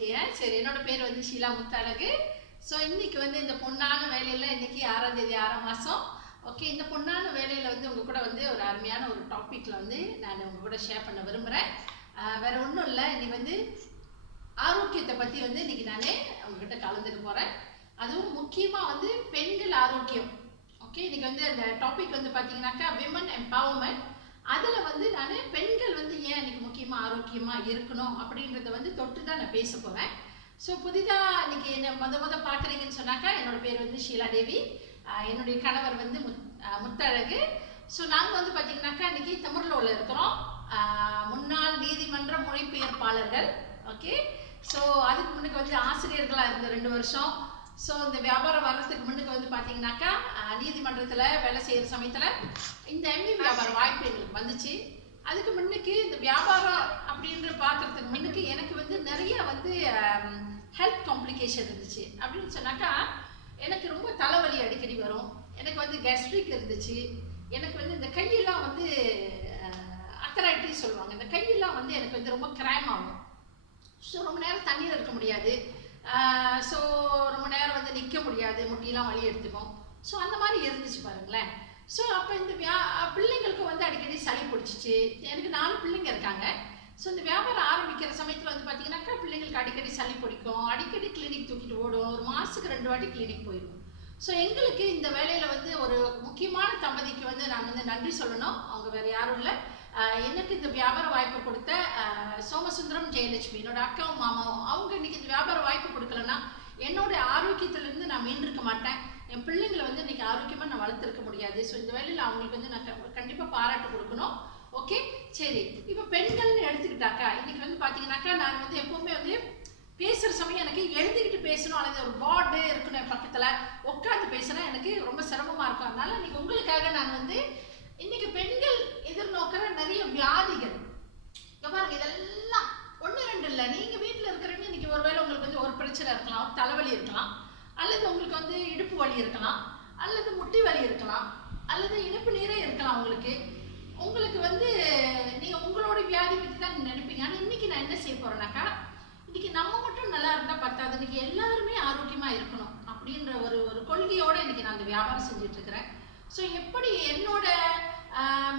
Okay சரி என்னோட பேர் வந்து ஷீலா முத்தழகு. ஸோ இன்னைக்கு வந்து இந்த பொண்ணான வேலையில் இன்னைக்கு 6ஆம் தேதி 6ஆம் மாதம். ஓகே இந்த பொண்ணான வேலையில் வந்து உங்கள் கூட வந்து ஒரு அருமையான ஒரு டாப்பிக்கில் வந்து நான் உங்கள் கூட ஷேர் பண்ண விரும்புகிறேன். வேறு ஒன்றும் இல்லை, இன்னைக்கு வந்து ஆரோக்கியத்தை பற்றி வந்து இன்னைக்கு நான் உங்ககிட்ட கலந்துக்க போகிறேன். அதுவும் முக்கியமாக வந்து பெண்கள் ஆரோக்கியம். ஓகே இன்னைக்கு வந்து அந்த டாபிக் வந்து பார்த்தீங்கன்னாக்கா விமன் எம்பவர்மெண்ட். அதில் வந்து நான் பெண்கள் வந்து ஏன் இன்னைக்கு முக்கியமாக ஆரோக்கியமாக இருக்கணும் அப்படின்றத வந்து தொட்டு தான் நான் பேச போகிறேன். ஸோ புதிதாக இன்னைக்கு என்ன முத பார்க்குறீங்கன்னு சொன்னாக்கா என்னோட பேர் வந்து ஷீலா தேவி, என்னுடைய கணவர் வந்து முத்தழகு. ஸோ நாங்கள் வந்து பார்த்தீங்கன்னாக்கா இன்னைக்கு தமிழ்லோவில் இருக்கிறோம், முன்னாள் நீதிமன்ற மொழிபெயர்ப்பாளர்கள். ஓகே ஸோ அதுக்கு முன்னுக்கு வந்து ஆசிரியர்களாக இருந்த 2 வருஷம். ஸோ இந்த வியாபாரம் வர்றதுக்கு முன்னுக்கு வந்து பார்த்தீங்கன்னாக்கா நீதிமன்றத்தில் வேலை செய்கிற சமயத்தில் இந்த எம்இ வியாபார வாய்ப்பு எங்களுக்கு வந்துச்சு. அதுக்கு முன்னுக்கு இந்த வியாபாரம் அப்படின்ற பார்க்குறதுக்கு முன்னுக்கு எனக்கு வந்து நிறைய வந்து ஹெல்த் காம்ப்ளிகேஷன் இருந்துச்சு. அப்படின்னு சொன்னாக்கா எனக்கு ரொம்ப தலைவலி அடிக்கடி வரும், எனக்கு வந்து கேஸ்ட்ரிக் இருந்துச்சு, எனக்கு வந்து இந்த கையெல்லாம் வந்து அத்தரைட்டிஸ் சொல்லுவாங்க, இந்த கையெல்லாம் வந்து எனக்கு வந்து ரொம்ப கிராம் ஆகும். ஸோ ரொம்ப நேரம் தண்ணீர் இருக்க முடியாது, ஸோ ரொம்ப நேரம் வந்து நிற்க முடியாது, முட்டியெல்லாம் வலி எடுத்துக்கும். ஸோ அந்த மாதிரி இருந்துச்சு பாருங்களேன். ஸோ அப்போ இந்த பிள்ளைங்களுக்கும் வந்து அடிக்கடி சளி பிடிச்சிச்சு. எனக்கு 4 பிள்ளைங்க இருக்காங்க. ஸோ இந்த வியாபாரம் ஆரம்பிக்கிற சமயத்தில் வந்து பார்த்தீங்கன்னாக்கா பிள்ளைங்களுக்கு அடிக்கடி சளி பிடிக்கும், அடிக்கடி கிளினிக் தூக்கிட்டு ஓடும், ஒரு மாதத்துக்கு 2 வாட்டி கிளினிக் போயிடும். ஸோ எங்களுக்கு இந்த வேலையில் வந்து ஒரு முக்கியமான தம்பதிக்கு வந்து நான் வந்து நன்றி சொல்லணும். அவங்க வேறு யாரும் இல்லை, எனக்கு இந்த வியாபார வாய்ப்பு கொடுத்த சோமசுந்தரம் ஜெயலட்சுமி, என்னோட அக்காவும் மாமாவும். அவங்க இன்னைக்கு இந்த வியாபார வாய்ப்பு கொடுக்கலன்னா என்னோட ஆரோக்கியத்திலேருந்து நான் மீண்டிருக்க மாட்டேன், என் பிள்ளைங்களை வந்து இன்னைக்கு ஆரோக்கியமாக நான் வளர்த்துருக்க முடியாது. ஸோ இந்த வேலையில் அவங்களுக்கு வந்து நான் கண்டிப்பாக பாராட்டு கொடுக்கணும். ஓகே சரி, இப்போ பெண்கள்னு எடுத்துக்கிட்டாக்கா இன்னைக்கு வந்து பார்த்தீங்கன்னாக்கா நான் வந்து எப்போவுமே வந்து பேசுகிற சமயம் எனக்கு எழுதிக்கிட்டு பேசணும், அல்லது ஒரு போர்டு இருக்கணும் என் பக்கத்தில் உட்காந்து பேசுனா எனக்கு ரொம்ப சிரமமாக இருக்கும். அதனால இன்னைக்கு உங்களுக்காக நான் வந்து இன்னைக்கு பெண்கள் எதிர்நோக்கிற நிறைய வியாதிகள் பாருங்க, இதெல்லாம் 1 2 இல்லை, நீங்கள் வீட்டில் இருக்கிறவங்க இன்னைக்கு ஒருவேளை உங்களுக்கு வந்து ஒரு பிரச்சனை இருக்கலாம், தலைவலி இருக்கலாம், அல்லது உங்களுக்கு வந்து இடுப்பு வலி இருக்கலாம், அல்லது முட்டி வலி இருக்கலாம், அல்லது இடுப்பு நீரே இருக்கலாம். உங்களுக்கு வந்து நீங்கள் உங்களோட வியாதி பற்றி தான் நினைப்பீங்க. ஆனால் இன்னைக்கு நான் என்ன செய்ய போகிறேன்னாக்கா, இன்னைக்கு நம்ம மட்டும் நல்லா இருந்தால் பத்தாது, இன்னைக்கு எல்லாருமே ஆரோக்கியமாக இருக்கணும் அப்படின்ற ஒரு கொள்கையோடு இன்னைக்கு நான் அந்த வியாபாரம் செஞ்சுட்ருக்கிறேன். ஸோ எப்படி என்னோட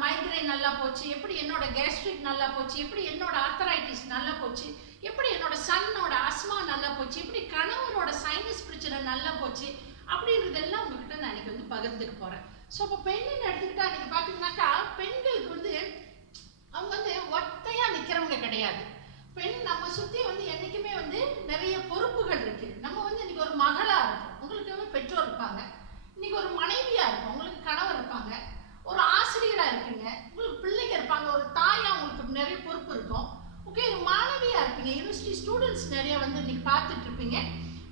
மைக்ரைன் நல்லா போச்சு, எப்படி என்னோட கேஸ்ட்ரிக் நல்லா போச்சு, எப்படி என்னோட ஆர்த்தரைட்டிஸ் நல்லா போச்சு, எப்படி என்னோட சன்னோட அஸ்மா நல்லா போச்சு, எப்படி கணவனோட சைனஸ் பிரச்சனை நல்லா போச்சு அப்படின்றதெல்லாம் உங்ககிட்ட நான் இன்னைக்கு வந்து பகிர்ந்துக்க போகிறேன். ஸோ இப்போ பெண்ணுன்னு எடுத்துக்கிட்டா இன்னைக்கு பார்த்தீங்கன்னாக்கா பெண்களுக்கு வந்து அவங்க வந்து ஒத்தையாக நிற்கிறவங்க கிடையாது. பெண் நம்ம சுற்றி வந்து என்றைக்குமே வந்து நிறைய பொறுப்புகள் இருக்குது. நம்ம வந்து இன்னைக்கு ஒரு மகளாக இருக்கும், உங்களுக்கு பெற்றோர் இருப்பாங்க, இன்னைக்கு ஒரு மனைவியாக இருக்கும், உங்களுக்கு கணவர் இருப்பாங்க, ஒரு ஆசிரியராக இருப்பீங்க, உங்களுக்கு பிள்ளைங்க இருப்பாங்க, ஒரு தாயாக உங்களுக்கு நிறைய பொறுப்பு இருக்கும். ஓகே ஒரு மாணவியாக இருப்பீங்க, யூனிவர்சிட்டி ஸ்டூடெண்ட்ஸ் நிறைய வந்து இன்னைக்கு பார்த்துட்டு இருப்பீங்க.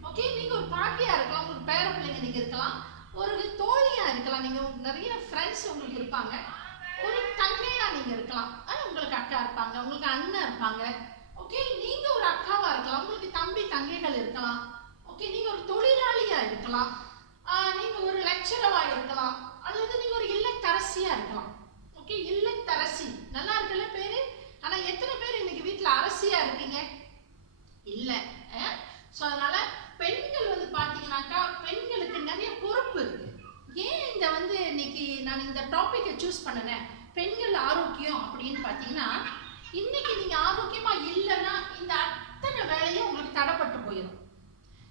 ஓகே நீங்கள் ஒரு பாட்டியாக இருக்கலாம், உங்களுக்கு பேர பிள்ளைங்க நீங்கள் இருக்கலாம், ஒரு தோழியாக இருக்கலாம், நீங்கள் நிறைய ஃப்ரெண்ட்ஸ் உங்களுக்கு இருப்பாங்க, ஒரு தங்கையாக நீங்கள் இருக்கலாம், உங்களுக்கு அக்கா இருப்பாங்க, உங்களுக்கு அண்ணன் இருப்பாங்க. ஓகே நீங்கள் ஒரு அக்காவாக இருக்கலாம், உங்களுக்கு தம்பி தங்கைகள் இருக்கலாம். ஓகே நீங்கள் ஒரு தொழிலாளியாக இருக்கலாம், நீங்கள் ஒரு லெக்சரராக இருக்கலாம், அல்லது நீங்கள் ஒரு இல்லத்தரசியாக இருக்கலாம். ஓகே இல்லத்தரசி நல்லா இருக்குல்ல பேர். ஆனால் எத்தனை பேர் இன்னைக்கு வீட்டில் அரசியாக இருக்கீங்க? இல்லை. ஸோ அதனால் பெண்கள் வந்து பார்த்தீங்கன்னாக்கா பெண்களுக்கு நிறைய பொறுப்பு இருக்குது. ஏன் இந்த வந்து இன்னைக்கு நான் இந்த டாப்பிக்கை சூஸ் பண்ணினேன் பெண்கள் ஆரோக்கியம் அப்படின்னு பார்த்தீங்கன்னா, இன்னைக்கு நீங்கள் ஆரோக்கியமாக இல்லைன்னா இந்த அத்தனை வேலையும் உங்களுக்கு தடைப்பட்டு போயிடும்.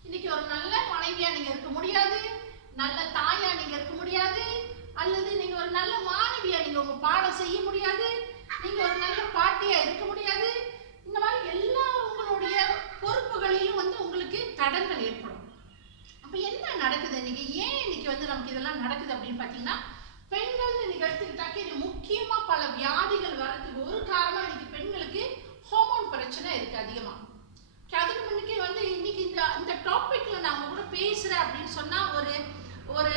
இன்னைக்கு ஒரு நல்ல மனைவியாக நீங்கள் இருக்க முடியாது, நல்ல தாயாக நீங்கள் இருக்க முடியாது, அல்லது நீங்கள் ஒரு நல்ல மாணவியாக நீங்கள் உங்கள் பாடம் செய்ய முடியாது, நீங்கள் ஒரு நல்ல பாட்டியாக இருக்க முடியாது. இந்த மாதிரி எல்லா உங்களுடைய பொறுப்புகளிலும் வந்து உங்களுக்கு தடங்கள் ஏற்படும். அப்போ என்ன நடக்குது இன்னைக்கு, ஏன் இன்னைக்கு வந்து நமக்கு இதெல்லாம் நடக்குது அப்படின்னு பார்த்தீங்கன்னா, பெண்கள் இன்னைக்கு எடுத்துக்கிட்டாக்க இது முக்கியமாக பல வியாதிகள் வர்றதுக்கு ஒரு காரணம் இன்னைக்கு பெண்களுக்கு ஹார்மோன் பிரச்சனை இருக்குது அதிகமாக. அதுக்கு முன்னுக்கே வந்து இன்னைக்கு இந்த டாப்பிக்கில் நான் உங்க கூட பேசுகிறேன் அப்படின்னு சொன்னால் ஒரு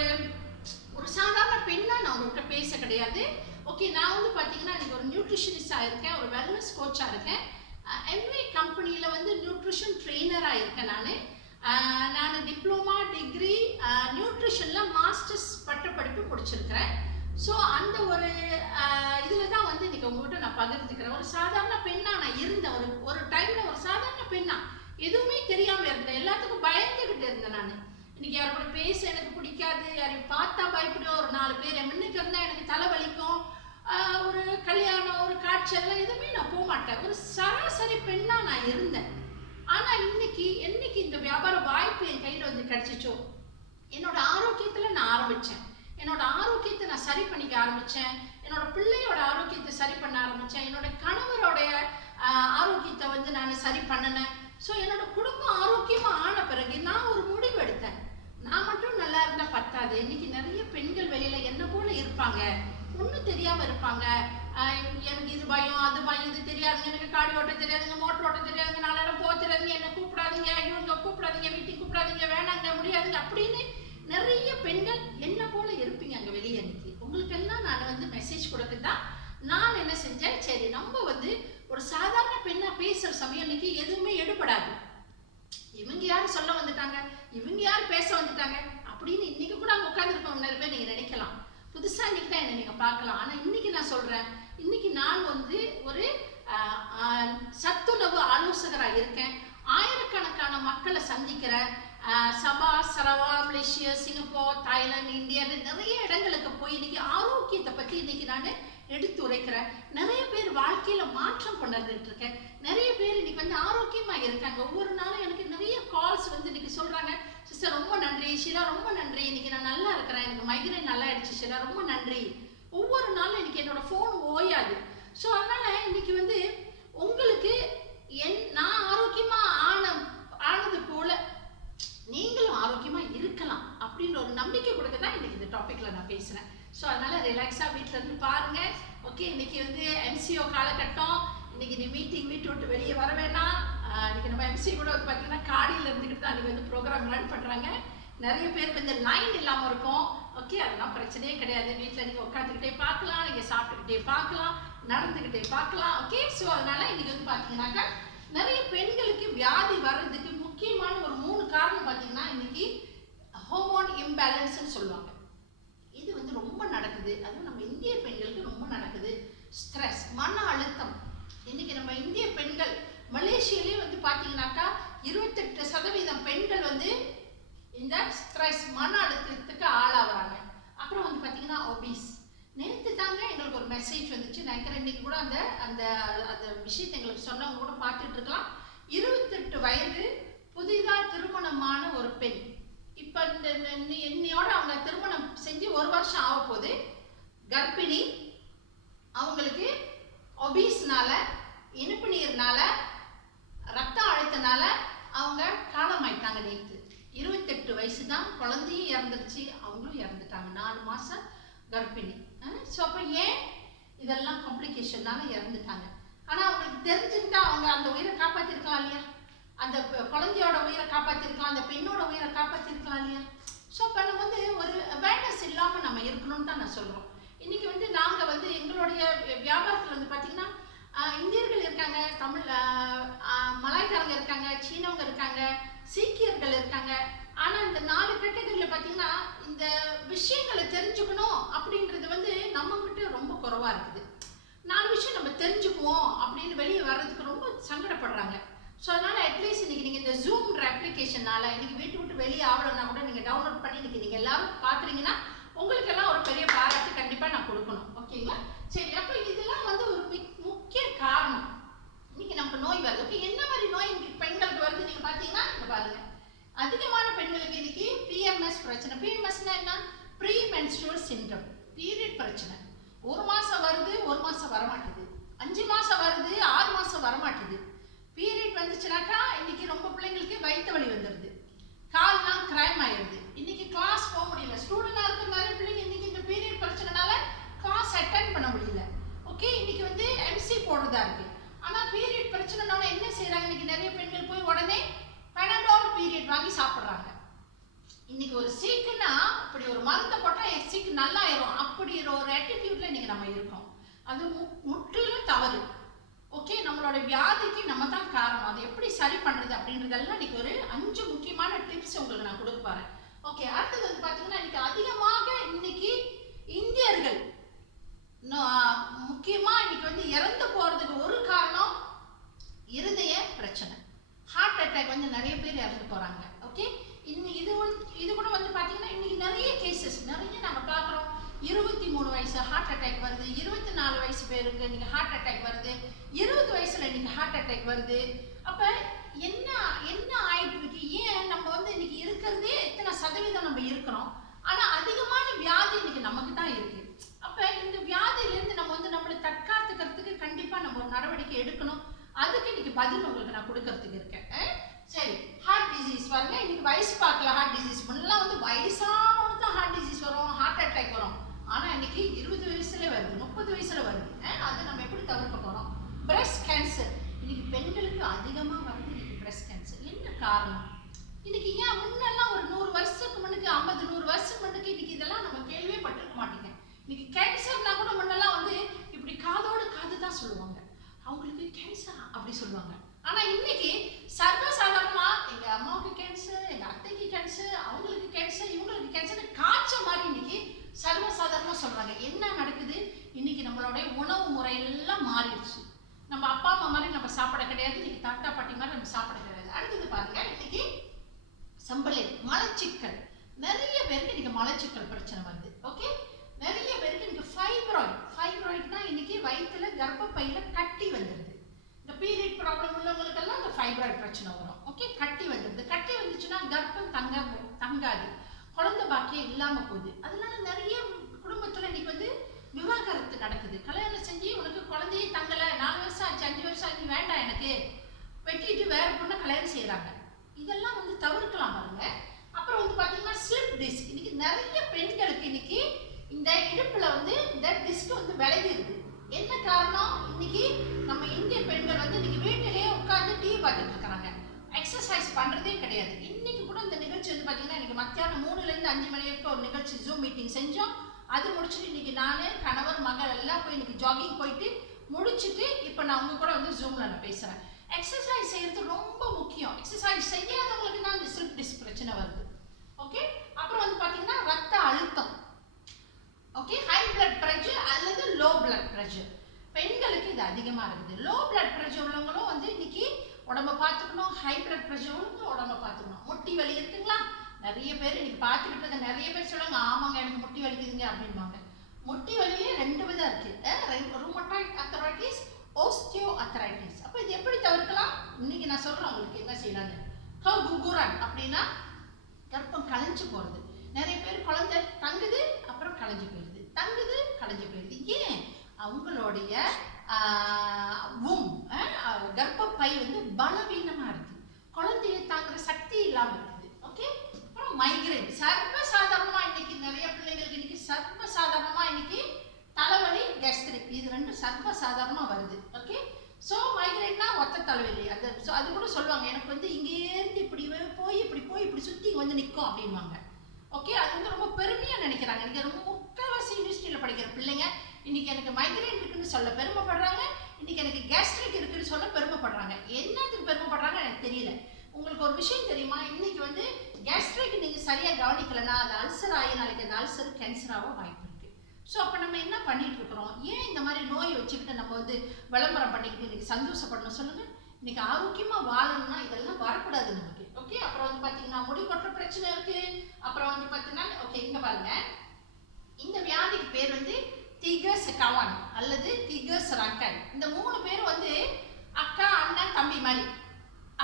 ஒரு சாதாரண பெண்ணாக நான் உங்கள்கிட்ட பேச கிடையாது. ஓகே நான் வந்து பார்த்தீங்கன்னா இன்னைக்கு ஒரு நியூட்ரிஷனிஸ்டாக இருக்கேன், ஒரு வெல்னஸ் கோச்சாக இருக்கேன், எம்ஏ கம்பெனியில் வந்து நியூட்ரிஷன் ட்ரெயினராக இருக்கேன். நான் டிப்ளமா டிகிரி நியூட்ரிஷனில் மாஸ்டர்ஸ் பட்டப்படிப்பு முடிச்சிருக்கிறேன். ஸோ அந்த ஒரு இதில் தான் வந்து இன்றைக்கி உங்கள்கிட்ட நான் பகிர்ந்துக்கிறேன். ஒரு சாதாரண பெண்ணாக நான் இருந்தேன், ஒரு டைமில் ஒரு சாதாரண பெண்ணாக எதுவுமே தெரியாம இருந்தேன், எல்லாத்துக்கும் பயந்துகிட்டு இருந்தேன் நான். இன்னைக்கு யாரும் கூட பேச எனக்கு பிடிக்காது, யாரையும் பார்த்தா பயப்படுவோம், ஒரு 4 பேர் முன்னுக்கு இருந்தா எனக்கு தலைவலிக்கும், ஒரு கல்யாணம் ஒரு காட்சி அதெல்லாம் எதுவுமே நான் போக மாட்டேன். ஒரு சராசரி பெண்ணா நான் இருந்தேன். ஆனா இன்னைக்கு என்னைக்கு இந்த வியாபார வாய்ப்பு என் கையில வந்து கிடைச்சிச்சோ, என்னோட ஆரோக்கியத்துல நான் ஆரம்பிச்சேன். என்னோட ஆரோக்கியத்தை நான் சரி பண்ணிக்க ஆரம்பிச்சேன். என்னோட பிள்ளையோட ஆரோக்கியத்தை சரி பண்ண ஆரம்பிச்சேன். என்னோட கணவருடைய ஆரோக்கியத்தை வந்து நான் சரி பண்ணினேன். ஸோ என்னோட குடும்பம் ஆரோக்கியமா ஆன பிறகு நான் ஒரு முடிவு எடுத்தேன். நான் மட்டும் நல்லா இருந்தா பத்தாது. இன்னைக்கு நிறைய பெண்கள் வெளியில என்ன போல இருப்பாங்க, ஒன்றும் தெரியாம இருப்பாங்க. எனக்கு இது பயம் அது பயம், இது தெரியாதுங்க, எனக்கு காடி ஓட்ட தெரியாதுங்க, மோட்டர் ஓட்ட தெரியாதுங்க, 4 இடம் போக தெரியாதுங்க, என்ன கூப்பிடாதீங்க, இவங்க கூப்பிடாதீங்க, வீட்டுக்கு கூப்பிடாதீங்க, வேணாங்க, முடியாதுங்க அப்படின்னு நிறைய பெண்கள் என்ன போல இருப்பீங்க அங்க வெளியே. இன்னைக்கு உங்களுக்கெல்லாம் நான் வந்து மெசேஜ் கொடுக்குதான் நான் என்ன செஞ்சேன், சரி நம்ம வந்து ஒரு சாதாரண பெண்ணா பேசுற சமயம் இன்னைக்கு எதுவுமே எடுபடாது. இவங்க யாரும் சொல்ல வந்துட்டாங்க, இவங்க யார் பேச வந்துட்டாங்க அப்படின்னு இன்னைக்கு கூட அங்க உட்கார்ந்துருக்கவங்க நிறைய பேர் நீங்க நினைக்கலாம். புதுசா இன்னைக்கு தான் என்ன நீங்க பார்க்கலாம். ஆனா இன்னைக்கு நான் சொல்றேன், இன்னைக்கு நான் வந்து ஒரு சத்துணவு ஆலோசகராக இருக்கேன். ஆயிரக்கணக்கான மக்களை சந்திக்கிறேன். Sabah, Sarawak, Malaysia, Singapore, Thailand, India நிறைய இடங்களுக்கு போய் இன்னைக்கு ஆரோக்கியத்தை பத்தி இன்னைக்கு நான் எடுத்து உரைக்கிறேன். நிறைய பேர் வாழ்க்கையில மாற்றம் கொண்டு வந்துட்டு இருக்கேன். நிறைய பேர் இன்னைக்கு வந்து ஆரோக்கியமா இருக்காங்க. ஒவ்வொரு நாளும் எனக்கு நிறைய கால்ஸ் வந்து இன்னைக்கு சொல்றாங்க, சிஸ்டர் ரொம்ப நன்றி, ஷீலா ரொம்ப நன்றி, இன்னைக்கு நான் நல்லா இருக்கிறேன், எனக்கு மைக்ரேன் நல்லா ஆயிடுச்சு ஷீலா ரொம்ப நன்றி. ஒவ்வொரு நாளும் இன்னைக்கு என்னோட ஃபோன் ஓயாது. ஸோ அதனால இன்னைக்கு வந்து உங்களுக்கு நான் ஆரோக்கியமா ஆனது போல நீங்களும் ஆரோக்கியமா இருக்கலாம் அப்படின்ற ஒரு நம்பிக்கை கொடுக்க தான் இன்னைக்கு இந்த டாபிக்ல நான் பேசுறேன். ஸோ அதனால ரிலாக்ஸா வீட்டில இருந்து பாருங்க. ஓகே, இன்னைக்கு வந்து MCO காலகட்டம். இன்னைக்கு நீ வீட்டை விட்டு வெளியே வர வேணாம். இன்னைக்கு நம்ம MC கூட வந்து பார்த்தீங்கன்னா காடியில் இருந்துக்கிட்டு தான் இன்னைக்கு வந்து ப்ரோக்ராம் ரன் பண்றாங்க. நிறைய பேருக்கு வந்து லைன் இல்லாமல் இருக்கும். ஓகே, அதெல்லாம் பிரச்சனையே கிடையாது. வீட்டில் நீங்கள் உட்காந்துக்கிட்டே பார்க்கலாம், நீங்கள் சாப்பிட்டுக்கிட்டே பார்க்கலாம், நடந்துக்கிட்டே பார்க்கலாம். ஓகே, ஸோ அதனால இன்னைக்கு வந்து பார்த்தீங்கன்னாக்கா நிறைய பெண்களுக்கு வியாதி வர்றதுக்கு முக்கியமான ஒரு 3 காரணம் பார்த்தீங்கன்னா இன்னைக்கு ஹார்மோன் இம்பேலன்ஸ்ன்னு சொல்லுவாங்க. இது வந்து ரொம்ப நடக்குது, அதுவும் நம்ம இந்திய பெண்களுக்கு ரொம்ப நடக்குது. ஸ்ட்ரெஸ், மன அழுத்தம். இன்னைக்கு நம்ம இந்திய பெண்கள் மலேசியாலே வந்து பார்த்தீங்கன்னாக்கா 28% பெண்கள் வந்து இந்த ஸ்ட்ரெஸ் மன அழுத்தத்துக்கு ஆளாகிறாங்க. அப்புறம் வந்து பார்த்தீங்கன்னா ஒபீஸ். நேற்று தாங்க எங்களுக்கு ஒரு மெசேஜ் வந்துச்சு, நினைக்கிறேன் இன்னைக்கு கூட அந்த அந்த அந்த விஷயத்தை எங்களுக்கு சொன்னவங்க கூட பார்த்துட்டு இருக்கலாம். 28 வயது புதிதாக திருமணமான ஒரு பெண், இப்போ இன்னையோட அவங்க திருமணம் செஞ்சு 1 வருஷம் ஆக போகுது. கர்ப்பிணி, அவங்களுக்கு ஒபீஸ்னால, இனிப்பு நீர்னால, ரத்த அழுத்தனால அவங்க காலமாயிட்டாங்க. நேற்று 28 வயசு தான், குழந்தையும் இறந்துருச்சு, அவங்களும் இறந்துட்டாங்க. 4 மாசம் கர்ப்பிணி. ஸோ அப்போ ஏன் இதெல்லாம் காம்ப்ளிகேஷன்னால இறந்துட்டாங்க. ஆனால் அவங்களுக்கு தெரிஞ்சுக்கிட்டா அவங்க அந்த உயிரை காப்பாற்றிருக்கலாம் இல்லையா, அந்த குழந்தையோட உயிரை காப்பாற்றிருக்கலாம், அந்த பெண்ணோட உயிரை காப்பாற்றிருக்கலாம் இல்லையா. ஸோ அப்போ நம்ம வந்து ஒரு அவேர்னஸ் இல்லாமல் நம்ம இருக்கணும்னு தான் நான் சொல்கிறோம். இன்னைக்கு வந்து நாங்கள் வந்து எங்களுடைய வியாபாரத்தில் வந்து பார்த்தீங்கன்னா இந்தியர்கள் இருக்காங்க, மலாய்க்காரங்க இருக்காங்க, சீனவங்க இருக்காங்க, சீக்கியர்கள் இருக்காங்க. ஆனால் இந்த 4 கேட்டகரியில் பார்த்தீங்கன்னா இந்த விஷயங்களை தெரிஞ்சுக்கணும் அப்படின்றது வந்து நம்மகிட்ட ரொம்ப குறைவாக இருக்குது. 4 விஷயம் நம்ம தெரிஞ்சுக்குவோம் அப்படின்னு வெளியே வர்றதுக்கு ரொம்ப சங்கடப்படுறாங்க. ஸோ அதனால அட்லீஸ்ட் இன்னைக்கு நீங்கள் இந்த ஜூம்ன்ற அப்ளிகேஷனால இன்னைக்கு வீட்டு விட்டு வெளியே ஆகணும்னா கூட நீங்கள் டவுன்லோட் பண்ணி இன்னைக்கு நீங்கள் எல்லாரும் பார்க்குறீங்கன்னா உங்களுக்கெல்லாம் ஒரு பெரிய பாராட்டு கண்டிப்பாக நான் கொடுக்கணும். ஓகேங்களா? சரி, அப்போ இதெல்லாம் வந்து ஒரு முக்கிய காரணம். இன்னைக்கு நமக்கு நோய் வருது. ஓகே, என்ன மாதிரி நோய் இன்னைக்கு பெண்களுக்கு வருது நீங்கள் பார்த்தீங்கன்னா இங்கே பாருங்க, அதிகமான பெண்களுக்கு இன்னைக்கு PMS பிரச்சனை. PMSனா என்ன? ப்ரீ மென்ஸ்ட்ருவல் சிண்ட்ரோம், பீரியட் பிரச்சனை. 1 மாசம் வருது, 1 மாசம் வரமாட்டுது, 5 மாசம் வருது, 6 மாசம் வரமாட்டுது. பீரியட் வந்துச்சுனாக்கா இன்னைக்கு ரொம்ப பிள்ளைங்களுக்கு வயிற்று வலி வந்துடுது, கால்லாம் கிரைம் ஆயிடுது. இன்னைக்கு கிளாஸ் போக முடியல. ஸ்டூடெண்டாக இருக்கிற நிறைய பிள்ளைங்க இன்னைக்கு இந்த பீரியட் பிரச்சனைனால கிளாஸ் அட்டென்ட் பண்ண முடியல. ஓகே, இன்னைக்கு வந்து MC போடுறதா இருக்கு. ஆனால் பீரியட் பிரச்சனைனால என்ன செய்யறாங்க, இன்னைக்கு நிறைய பெண்கள் போய் உடனே பெனடால் பீரியட் வாங்கி சாப்பிட்றாங்க. இன்னைக்கு ஒரு சீக்குன்னா இப்படி ஒரு மருந்தை போட்டால் என் சீக்கு நல்லா ஆயிரும் அப்படிங்கிற ஒரு ஆட்டிடியூட்ல இன்னைக்கு நம்ம இருக்கோம். அது முற்றிலும் தவறு. ஓகே, நம்மளோட வியாதிக்கு நம்ம தான் காரணம். அதை எப்படி சரி பண்றது அப்படின்றதெல்லாம் இன்னைக்கு ஒரு 5 முக்கியமான டிப்ஸ் உங்களுக்கு நான் கொடுக்க போறேன். ஓகே, அடுத்தது வந்து பார்த்தீங்கன்னா இன்னைக்கு அதிகமாக இன்னைக்கு இந்தியர்கள் முக்கியமா இன்னைக்கு வந்து இறந்து போறதுக்கு ஒரு காரணம் இருதய பிரச்சனை, ஹார்ட் அட்டாக் வந்து நிறைய பேர் இறந்து போகிறாங்க. ஓகே, இது கூட வந்து பார்த்தீங்கன்னா இன்னைக்கு நிறைய கேசஸ் நிறைய நாங்கள் பார்க்குறோம். 23 வயசு ஹார்ட் அட்டாக் வருது, 24 வயசு பேருக்கு இன்னைக்கு ஹார்ட் அட்டாக் வருது, 20 வயசுல இன்னைக்கு ஹார்ட் அட்டாக் வருது. அப்போ என்ன என்ன ஆயிட்டு இருக்கு? ஏன் நம்ம வந்து இன்னைக்கு இருக்கிறதே எத்தனை சதவீதம் நம்ம இருக்கிறோம், ஆனால் அதிகமான வியாதி இன்னைக்கு நமக்கு தான் இருக்கு. அப்போ இந்த வியாதியிலேருந்து நம்ம வந்து நம்மளை தற்காத்துக்கிறதுக்கு கண்டிப்பாக நம்ம ஒரு நடவடிக்கை எடுக்கணும். அதுக்கு இன்னைக்கு பதில் உங்களுக்கு நான் கொடுக்கறதுக்கு இருக்கேன். சரி, ஹார்ட் டிசீஸ் பாருங்க. இன்னைக்கு வயசு பார்க்கல ஹார்ட் டிசீஸ். முன்னெல்லாம் வந்து வயசானவங்க தான் ஹார்ட் டிசீஸ் வரும், ஹார்ட் அட்டாக் வரும். ஆனால் இன்னைக்கு 20 வயசுல வருது, 30 வயசுல வருது. அதை நம்ம எப்படி தவிர்க்க போகிறோம்? பிரஸ்ட் கேன்சர் இன்னைக்கு பெண்களுக்கு அதிகமாக வருது. இன்னைக்கு பிரஸ்ட் கேன்சர் என்ன காரணம்? இன்னைக்கு ஏன் முன்னெல்லாம் ஒரு 100 வருஷத்துக்கு முன்னுக்கு 50-100 வருஷத்துக்கு முன்னுக்கு இன்னைக்கு இதெல்லாம் நம்ம கேள்வியே பட்டிருக்க மாட்டேங்க. இன்னைக்கு கேன்சர்னா கூட முன்னெல்லாம் வந்து இப்படி காதோடு காது தான் சொல்லுவாங்க, அவங்களுக்கு கேன்சரா அப்படி சொல்லுவாங்க. ஆனால் இன்னைக்கு சர்வசாதாரணமா எங்க அம்மாவுக்கு கேன்சர், எங்க அத்தைக்கு கேன்சர், அவங்களுக்கு கேன்சர், இவங்களுக்கு கேன்சர், காய்ச்ச மாதிரி இன்னைக்கு சர்வசாதாரணமா சொல்றாங்க. என்ன நடக்குது? இன்னைக்கு நம்மளுடைய உணவு முறையெல்லாம் மாறிடுச்சு. நம்ம அப்பா அம்மா மாதிரி நம்ம சாப்பிட கிடையாது, இன்னைக்கு தாத்தா பாட்டி மாதிரி நம்ம சாப்பிட கிடையாது. அடுத்தது பாருங்க, இன்னைக்கு சம்பளை மலச்சிக்கல். நிறைய பேருக்கு இன்னைக்கு மலச்சிக்கல் பிரச்சனை வருது. ஓகே, நிறைய பேருக்கு இன்னைக்கு ஃபைப்ராய்ட்னா இன்னைக்கு வயிற்றுல கர்ப்பப்பையில கட்டி வந்துடுது. இந்த பீரியட் ப்ராப்ளம் உள்ளவங்களுக்கெல்லாம் இந்த ஃபைப்ராய்ட் பிரச்சனை வரும். ஓகே, கட்டி வந்துடுது. கட்டி வந்துச்சுன்னா கர்ப்பம் தங்காது, குழந்தை பாக்கியம் இல்லாமல் போகுது. அதனால நிறைய குடும்பத்தில் இன்னைக்கு வந்து விவாகரத்து நடக்குது. கல்யாணம் செஞ்சு உனக்கு குழந்தையே தங்கலை, 4 வருஷம் ஆச்சு, 5 வருஷம் ஆச்சு, வேண்டாம் எனக்கு, வெட்டிட்டு வேற பொண்ணை கல்யாணம் செய்கிறாங்க. இதெல்லாம் வந்து தவிர்க்கலாம் பாருங்க. அப்புறம் வந்து பார்த்தீங்கன்னா ஸ்லிப் டிஸ்க். இன்னைக்கு நிறைய பெண்களுக்கு இன்னைக்கு இந்த இடுப்பில் வந்து இந்த டிஸ்க் வந்து விலகிடுது. என்ன காரணம்? இன்னைக்கு நம்ம இந்திய பெண்கள் வந்து இன்னைக்கு வீட்டிலேயே உட்காந்து டிவி பார்த்துட்டு இருக்கிறாங்க, எக்ஸசைஸ் பண்ணுறதே கிடையாது. இன்னைக்கு கூட இந்த நிகழ்ச்சி வந்து பார்த்தீங்கன்னா இன்னைக்கு மத்தியானம் 3லேருந்து 5 மணி வரைக்கும் ஒரு நிகழ்ச்சி ஜூம் மீட்டிங் செஞ்சோம். அது முடிச்சுட்டு இன்னைக்கு நான் கணவர் மகள் எல்லாம் போய் இன்னைக்கு ஜாகிங் போயிட்டு முடிச்சுட்டு இப்போ நான் உங்க கூட வந்து ஜூமில் நான் பேசுகிறேன். எக்ஸசைஸ் செய்யறது ரொம்ப முக்கியம். எக்ஸசைஸ் செய்யாதவங்களுக்கு தான் இந்த ஸ்லிப் டிஸ்க் பிரச்சனை வருது. ஓகே, அப்புறம் வந்து பார்த்தீங்கன்னா ரத்த அழுத்தம். ஓகே, ஹை பிளட் ப்ரெஷர் அல்லது லோ பிளட் ப்ரெஷர். பெண்களுக்கு இது அதிகமாக இருக்குது. லோ பிளட் ப்ரெஷர் உள்ளவங்களும் வந்து இன்னைக்கு உடம்ப பார்த்துக்கணும், ஹை பிளட் ப்ரெஷர் உள்ளவங்க உடம்ப பார்த்துக்கணும். முட்டி வலி இருக்குங்களா? நிறைய பேர் இன்னைக்கு பார்த்துக்கிட்டு நிறைய பேர் சொல்லுவாங்க, ஆமாங்க எனக்கு முட்டி வலிக்குதுங்க அப்படின்பாங்க. முட்டி வலியே 2 விதம் இருக்கு, ரூமட்டாய்ட் ஆர்த்ரைட்டிஸ், ஓஸ்டியோ ஆர்த்ரைட்டிஸ். அப்போ இது எப்படி தவிர்க்கலாம்? இன்னைக்கு நான் சொல்றேன் உங்களுக்கு என்ன செய்யலாங்க. குகுரன் அப்படின்னா கர்ப்பம் கலைஞ்சு போறது. நிறைய பேர் குழந்தை தங்குது அப்புறம் கலைஞ்சு போயிடுது, தங்குது கலைஞ்சு போயிடுது. ஏன்? அவங்களுடைய கர்ப்பப்பை வந்து பலவீனமா இருக்கு, குழந்தைய தாங்குற சக்தி இல்லாம இருக்குது. ஓகே, அப்புறம் மைக்ரைன். சர்வசாதாரணமா இன்னைக்கு நிறைய பிள்ளைங்களுக்கு இன்னைக்கு சர்வசாதாரணமா இன்னைக்கு தலைவலி, கேஸ்ட்ரிக், இது 2 சர்வசாதாரணமா வருது. ஓகே, ஸோ மைக்ரைன்னா ஒத்த தலைவலி. அது கூட சொல்லுவாங்க, எனக்கு வந்து இங்கேருந்து இப்படி போய் இப்படி சுற்றி வந்து நிற்கும் அப்படின்வாங்க. ஓகே, அது வந்து ரொம்ப பெருமையாக நினைக்கிறாங்க. இன்னைக்கு ரொம்ப முக்கால்வாசி யூனிவர்சிட்டியில் படிக்கிற பிள்ளைங்க இன்னைக்கு எனக்கு மைக்ரைன் இருக்குன்னு சொல்ல பெருமைப்படுறாங்க, இன்னைக்கு எனக்கு கேஸ்ட்ரிக் இருக்குன்னு சொல்ல பெருமைப்படுறாங்க. என்னத்துக்கு பெருமைப்படுறாங்க எனக்கு தெரியல. உங்களுக்கு ஒரு விஷயம் தெரியுமா? இன்னைக்கு வந்து கேஸ்ட்ரிக் நீங்கள் சரியாக கவனிக்கலைன்னா அது அல்சர் ஆகி நாளைக்கு அந்த அல்சர் கேன்சராக வாய்ப்பு இருக்கு. ஸோ அப்போ நம்ம என்ன பண்ணிட்டு இருக்கிறோம்? ஏன் இந்த மாதிரி நோயை வச்சுக்கிட்டு நம்ம வந்து விளம்பரம் பண்ணிக்கிட்டு இன்னைக்கு சந்தோஷப்படணும் சொல்லுங்க? இன்னைக்கு ஆரோக்கியமாக வாழணும்னா இதெல்லாம் வரக்கூடாது நமக்கு. ஓகே, அப்புறம் வந்து பார்த்தீங்கன்னா முடி கொட்டுற பிரச்சனை இருக்கு. அப்புறம் வந்து பார்த்தீங்கன்னா ஓகே, இங்கே பாருங்க, இந்த வியாதிக்கு பேர் வந்து திகஸ் கவான் அல்லது திகஸ் ரங்கன். இந்த 3 பேர் வந்து அக்கா அண்ணன் தம்பி மாதிரி.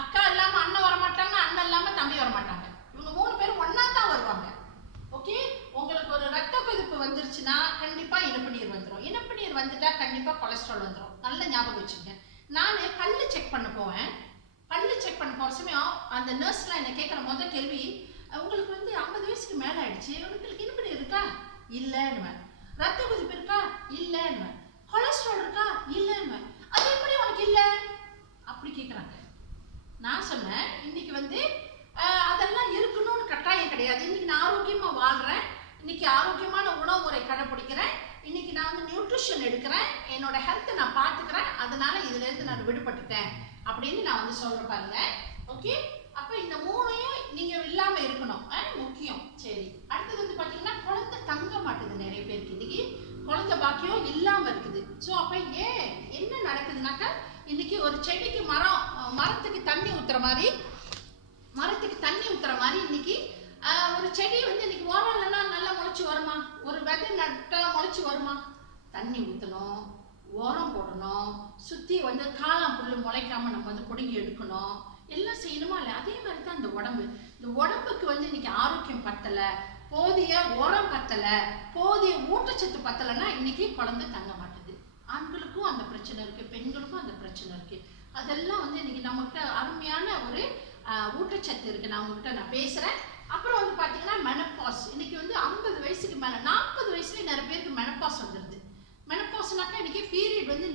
அக்கா இல்லாமல் அண்ணன் வரமாட்டாங்க, அண்ணன் இல்லாமல் தம்பி வரமாட்டாங்க. இவங்க 3 பேரும் ஒன்னா தான் வருவாங்க. ஓகே, உங்களுக்கு ஒரு ரத்த கொதிப்பு வந்துருச்சுன்னா கண்டிப்பா இனிப்பு நீர் வந்துடும். இனிப்பு நீர் வந்துட்டா கண்டிப்பா கொலஸ்ட்ரால் வந்துடும். நல்ல ஞாபகம் வச்சுக்கங்க. நான் பல்லு செக் பண்ண போவேன். பல்லு செக் பண்ண போகிற சமயம் அந்த நர்ஸ்லாம் என்ன கேட்குற முதல் கேள்வி, உங்களுக்கு வந்து 50 வயசுக்கு மேலே ஆயிடுச்சு, உங்களுக்கு இனிப்பு நீர் இருக்கா? இல்லைன்னுவேன். ரத்த கொதிப்பு இருக்கா? இல்லைன்னுவேன். கொலஸ்ட்ரால் இருக்கா? இல்லைன்னுவேன். அது எப்படி உனக்கு இல்லை அப்படி கேட்குறாங்க. நான் சொன்னேன், இன்னைக்கு வந்து அதெல்லாம் இருக்கணும்னு கட்டாயம் கிடையாது. இன்னைக்கு நான் ஆரோக்கியமாக வாழ்கிறேன், இன்னைக்கு ஆரோக்கியமான உணவு முறை கடைப்பிடிக்கிறேன், இன்னைக்கு நான் வந்து நியூட்ரிஷன் எடுக்கிறேன், என்னோட ஹெல்த்தை நான் பார்த்துக்கிறேன், அதனால இதுலேருந்து நான் விடுபட்டுட்டேன் அப்படின்னு நான் வந்து சொல்கிறேன் பாருங்க. ஓகே, அப்போ இந்த 3ஐயும் நீங்கள் இல்லாமல் இருக்கணும், முக்கியம். சரி, அடுத்தது வந்து பார்த்தீங்கன்னா குழந்தை தங்க மாட்டுது. நிறைய பேருக்கு இன்னைக்கு குழந்தை பாக்கியம் இல்லாமல் இருக்குது. ஸோ அப்போ ஏன் என்ன நடக்குதுனாக்கா இன்னைக்கு ஒரு செடிக்கு மரத்துக்கு தண்ணி ஊத்துற மாதிரி இன்னைக்கு ஒரு செடி வந்து இன்னைக்கு உரம் இல்லைன்னா நல்லா முளைச்சி வருமா? ஒரு விதை நட்டா முளைச்சி வருமா? தண்ணி ஊற்றணும், உரம் போடணும், சுற்றி வந்து காளான் புல் முளைக்காம நம்ம வந்து பிடுங்கி எடுக்கணும், எல்லாம் செய்யணுமா இல்லை? அதே மாதிரி தான் இந்த உடம்புக்கு வந்து இன்னைக்கு ஆரோக்கியம் பத்தலை, போதிய உரம் பத்தலை, போதிய ஊட்டச்சத்து பத்தலைன்னா இன்னைக்கு குழந்தை தங்க மாட்டுது. ஆண்களுக்கும் அந்த பிரச்சனை இருக்கு, பெண்களுக்கும் அந்த பிரச்சனை இருக்கு. அதெல்லாம் வந்து இன்னைக்கு நம்மகிட்ட அருமையான ஒரு ஊட்டச்சத்து இருக்கு. நான் உங்ககிட்ட பேசுறேன். அப்புறம் வந்து பாத்தீங்கன்னா மெனப்பாஸ். இன்னைக்கு வந்து 50 வயசுக்கு மேல 40 வயசுல நிறைய பேருக்கு மெனப்பாஸ் வந்துருது. மெனப்பாஸ்னாக்கா இன்னைக்கு பீரியட் வந்து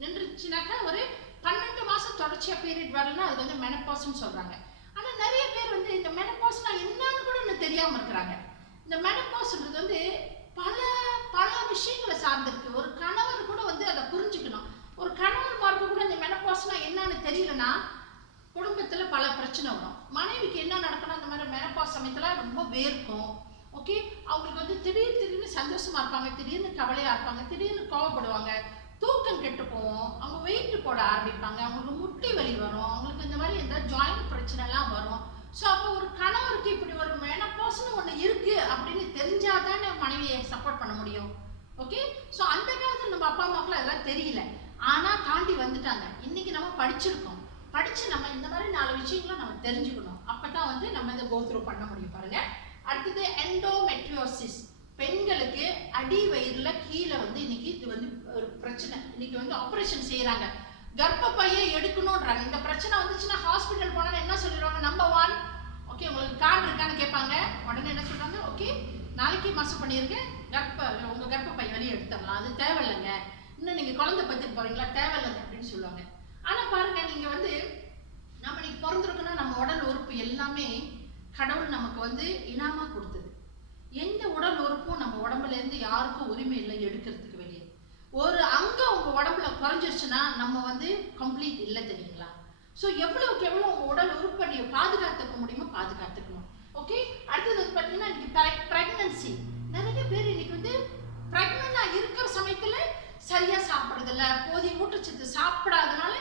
நின்றுச்சுனாக்கா ஒரு 12 மாசம் தொடர்ச்சியா பீரியட் வரலன்னா அது வந்து மெனப்பாஸ்ன்னு சொல்றாங்க. ஆனா நிறைய பேர் வந்து இந்த மெனப்பாஸ்னா என்னன்னு கூட இன்னும் தெரியாம இருக்கிறாங்க. இந்த மெனப்பாஸ்ன்றது வந்து பல பல விஷயங்களை சார்ந்திருக்கு. ஒரு கணவர் கூட வந்து அதை புரிஞ்சுக்கணும். ஒரு கணவன்மாருக்கு கூட இந்த மெனப்பாஸ்னா என்னன்னு தெரியலன்னா குடும்பத்துல பல பிரச்சனை வரும். மனைவிக்கு என்ன நடக்கணும், அந்த மாதிரி மெனப்பாஸ் சமயத்துல ரொம்ப வேர்க்கும். ஓகே, அவங்களுக்கு வந்து திடீர்னு சந்தோஷமா இருப்பாங்க, திடீர்னு கவலையா இருப்பாங்க, திடீர்னு கோவப்படுவாங்க, தூக்கம் கெட்டு போவோம், அவங்க வெயிட் போட ஆரம்பிப்பாங்க, அவங்களுக்கு முட்டி வலி வரும், அவங்களுக்கு இந்த மாதிரி எந்த ஜாயிண்ட் பிரச்சனை எல்லாம் வரும். ஸோ அப்போ ஒரு கணவருக்கு இப்படி ஒரு மெனப்பாஸ்னு ஒன்று இருக்கு அப்படின்னு தெரிஞ்சாதானே மனைவியை சப்போர்ட் பண்ண முடியும். ஓகே, ஸோ அந்த காலத்தில் நம்ம அப்பா அம்மாக்கெல்லாம் அதெல்லாம் தெரியல, ஆனா தாண்டி வந்துட்டாங்க. இன்னைக்கு நம்ம படிச்சிருக்கோம், படிச்சு நம்ம இந்த மாதிரி 4 விஷயங்களை நம்ம தெரிஞ்சுக்கணும். அப்பதான் வந்து நம்ம இதை கோத்ரூ பண்ண முடியும். பாருங்க, அடுத்தது எண்டோமெட்ரியோசிஸ். பெண்களுக்கு அடி வயிறுல கீழே வந்து இன்னைக்கு இது வந்து ஒரு பிரச்சனை. இன்னைக்கு வந்து ஆபரேஷன் செய்யறாங்க, கர்ப்பப்பையை எடுக்கணும்ன்றாங்க. இந்த பிரச்சனை வந்துச்சுன்னா ஹாஸ்பிட்டல் போனா என்ன சொல்லிடுவாங்க? நம்பர் 1, ஓகே உங்களுக்கு கார்டு இருக்கான்னு கேட்பாங்க. உடனே என்ன சொல்றாங்க? ஓகே, நாளைக்கு மாசம் பண்ணியிருக்கேன், உங்க கர்ப்பப்பை வெளியே எடுத்துடலாம், அது தேவையில்லைங்க, இன்னும் நீங்க குழந்தை பத்திட்டு போறீங்களா, தேவையில்லைங்க அப்படின்னு சொல்லுவாங்க. ஆனா பாருங்க, நீங்க வந்து நம்ம இன்னைக்கு பிறந்திருக்கோம்னா நம்ம உடல் உறுப்பு எல்லாமே கடவுள் நமக்கு வந்து இனாமா கொடுத்தது. எந்த உடல் உறுப்பும் நம்ம உடம்புல இருந்து யாருக்கும் உரிமை இல்லை எடுக்கிறதுக்கு வெளியே. ஒரு அங்கம் உங்க உடம்புல குறைஞ்சிருச்சுன்னா நம்ம வந்து கம்ப்ளீட் இல்லை, தெரியுங்களா? ஸோ எவ்வளவுக்கு எவ்வளவு உங்க உடல் உறுப்பை நீங்க பாதுகாத்துக்க முடியுமோ பாதுகாத்துக்கணும். ஓகே, அடுத்தது வந்து பார்த்தீங்கன்னா இன்னைக்கு பிரெக்னன்சி. நிறைய பேர் இன்னைக்கு வந்து பிரெக்னண்டா இருக்கிற சமயத்துல சரியா சாப்பிடுறதில்ல, போதிய ஊட்டச்சத்து சாப்பிடாதனால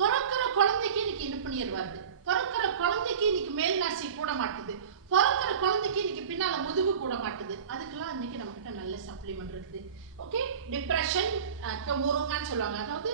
பிறக்கிற குழந்தைக்கு இன்னைக்கு இனுப்புநீர் வருது, பிறக்கிற குழந்தைக்கு இன்னைக்கு மேல் நாசி கூட மாட்டுது, பிறக்கிற குழந்தைக்கு இன்னைக்கு பின்னால முதுகு கூட மாட்டுது. அதுக்கெல்லாம் இன்னைக்கு நம்ம கிட்ட நல்ல சப்ளிமெண்ட் இருக்குது. ஓகே, டிப்ரெஷன் முருங்கான்னு சொல்லுவாங்க, அதாவது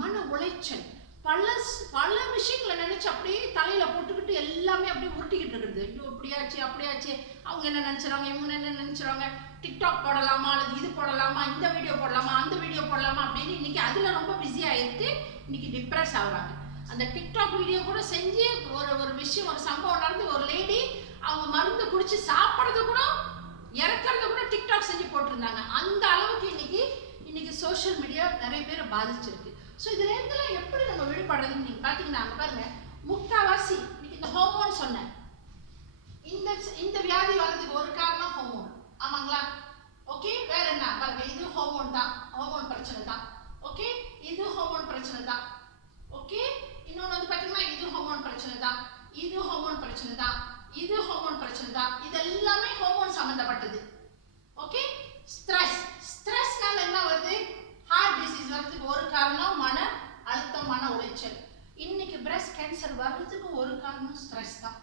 மன உளைச்சல். பல விஷயங்களை நினைச்சு அப்படியே தலையில போட்டுக்கிட்டு எல்லாமே அப்படியே உருட்டிக்கிட்டு இருக்குது. ஐயோ இப்படியாச்சு அப்படியாச்சு, அவங்க என்ன நினைச்சுறாங்க, இவங்க என்ன நினைச்சுறாங்க, டிக்டாக் போடலாமா அல்லது இது போடலாமா, இந்த வீடியோ போடலாமா அந்த வீடியோ போடலாமா அப்படின்னு இன்னைக்கு அதுல ரொம்ப பிஸி ஆயிட்டு இன்னைக்கு டிப்ரெஸ் ஆகுறாங்க. அந்த டிக்டாக் வீடியோ கூட செஞ்சு ஒரு விஷயம், ஒரு சம்பவம் நடந்து, ஒரு லேடி அவங்க மருந்து குடிச்சு சாப்பிட்றது கூட இறக்குறது கூட டிக்டாக் செஞ்சு போட்டிருந்தாங்க. அந்த அளவுக்கு இன்னைக்கு சோஷியல் மீடியா நிறைய பேரை பாதிச்சிருக்கு. ஸோ இதுல இருந்தெல்லாம் எப்படி நம்ம விடுபடுறதுன்னு நீங்க பாத்தீங்கன்னா பாருங்க, முக்காவாசி இன்னைக்கு இந்த ஹார்மோன் சொன்னேன், இந்த வியாதி வர்றதுக்கு ஒரு காரணம் ஹார்மோன். ஆமாங்களா? ஓகே, வேற என்ன பாருங்க, இது ஹார்மோன் தான், ஹார்மோன் பிரச்சனை தான். ஓகே, இது ஹார்மோன் பிரச்சனை தான். ஓகே, இன்னொன்று வந்து பாத்தீங்கன்னா இது ஹார்மோன் பிரச்சனை தான், இது ஹார்மோன் பிரச்சனை தான், இது ஹார்மோன் பிரச்சனை தான். இது எல்லாமே ஹார்மோன் சம்பந்தப்பட்டது. ஓகே, ஸ்ட்ரெஸ்னால என்ன வருது? ஹார்ட் டிசீஸ் வர்றதுக்கு ஒரு காரணம் மன அழுத்தம், மன உளைச்சல். இன்னைக்கு பிரஸ்ட் கேன்சர் வர்றதுக்கு ஒரு காரணம் ஸ்ட்ரெஸ் தான்.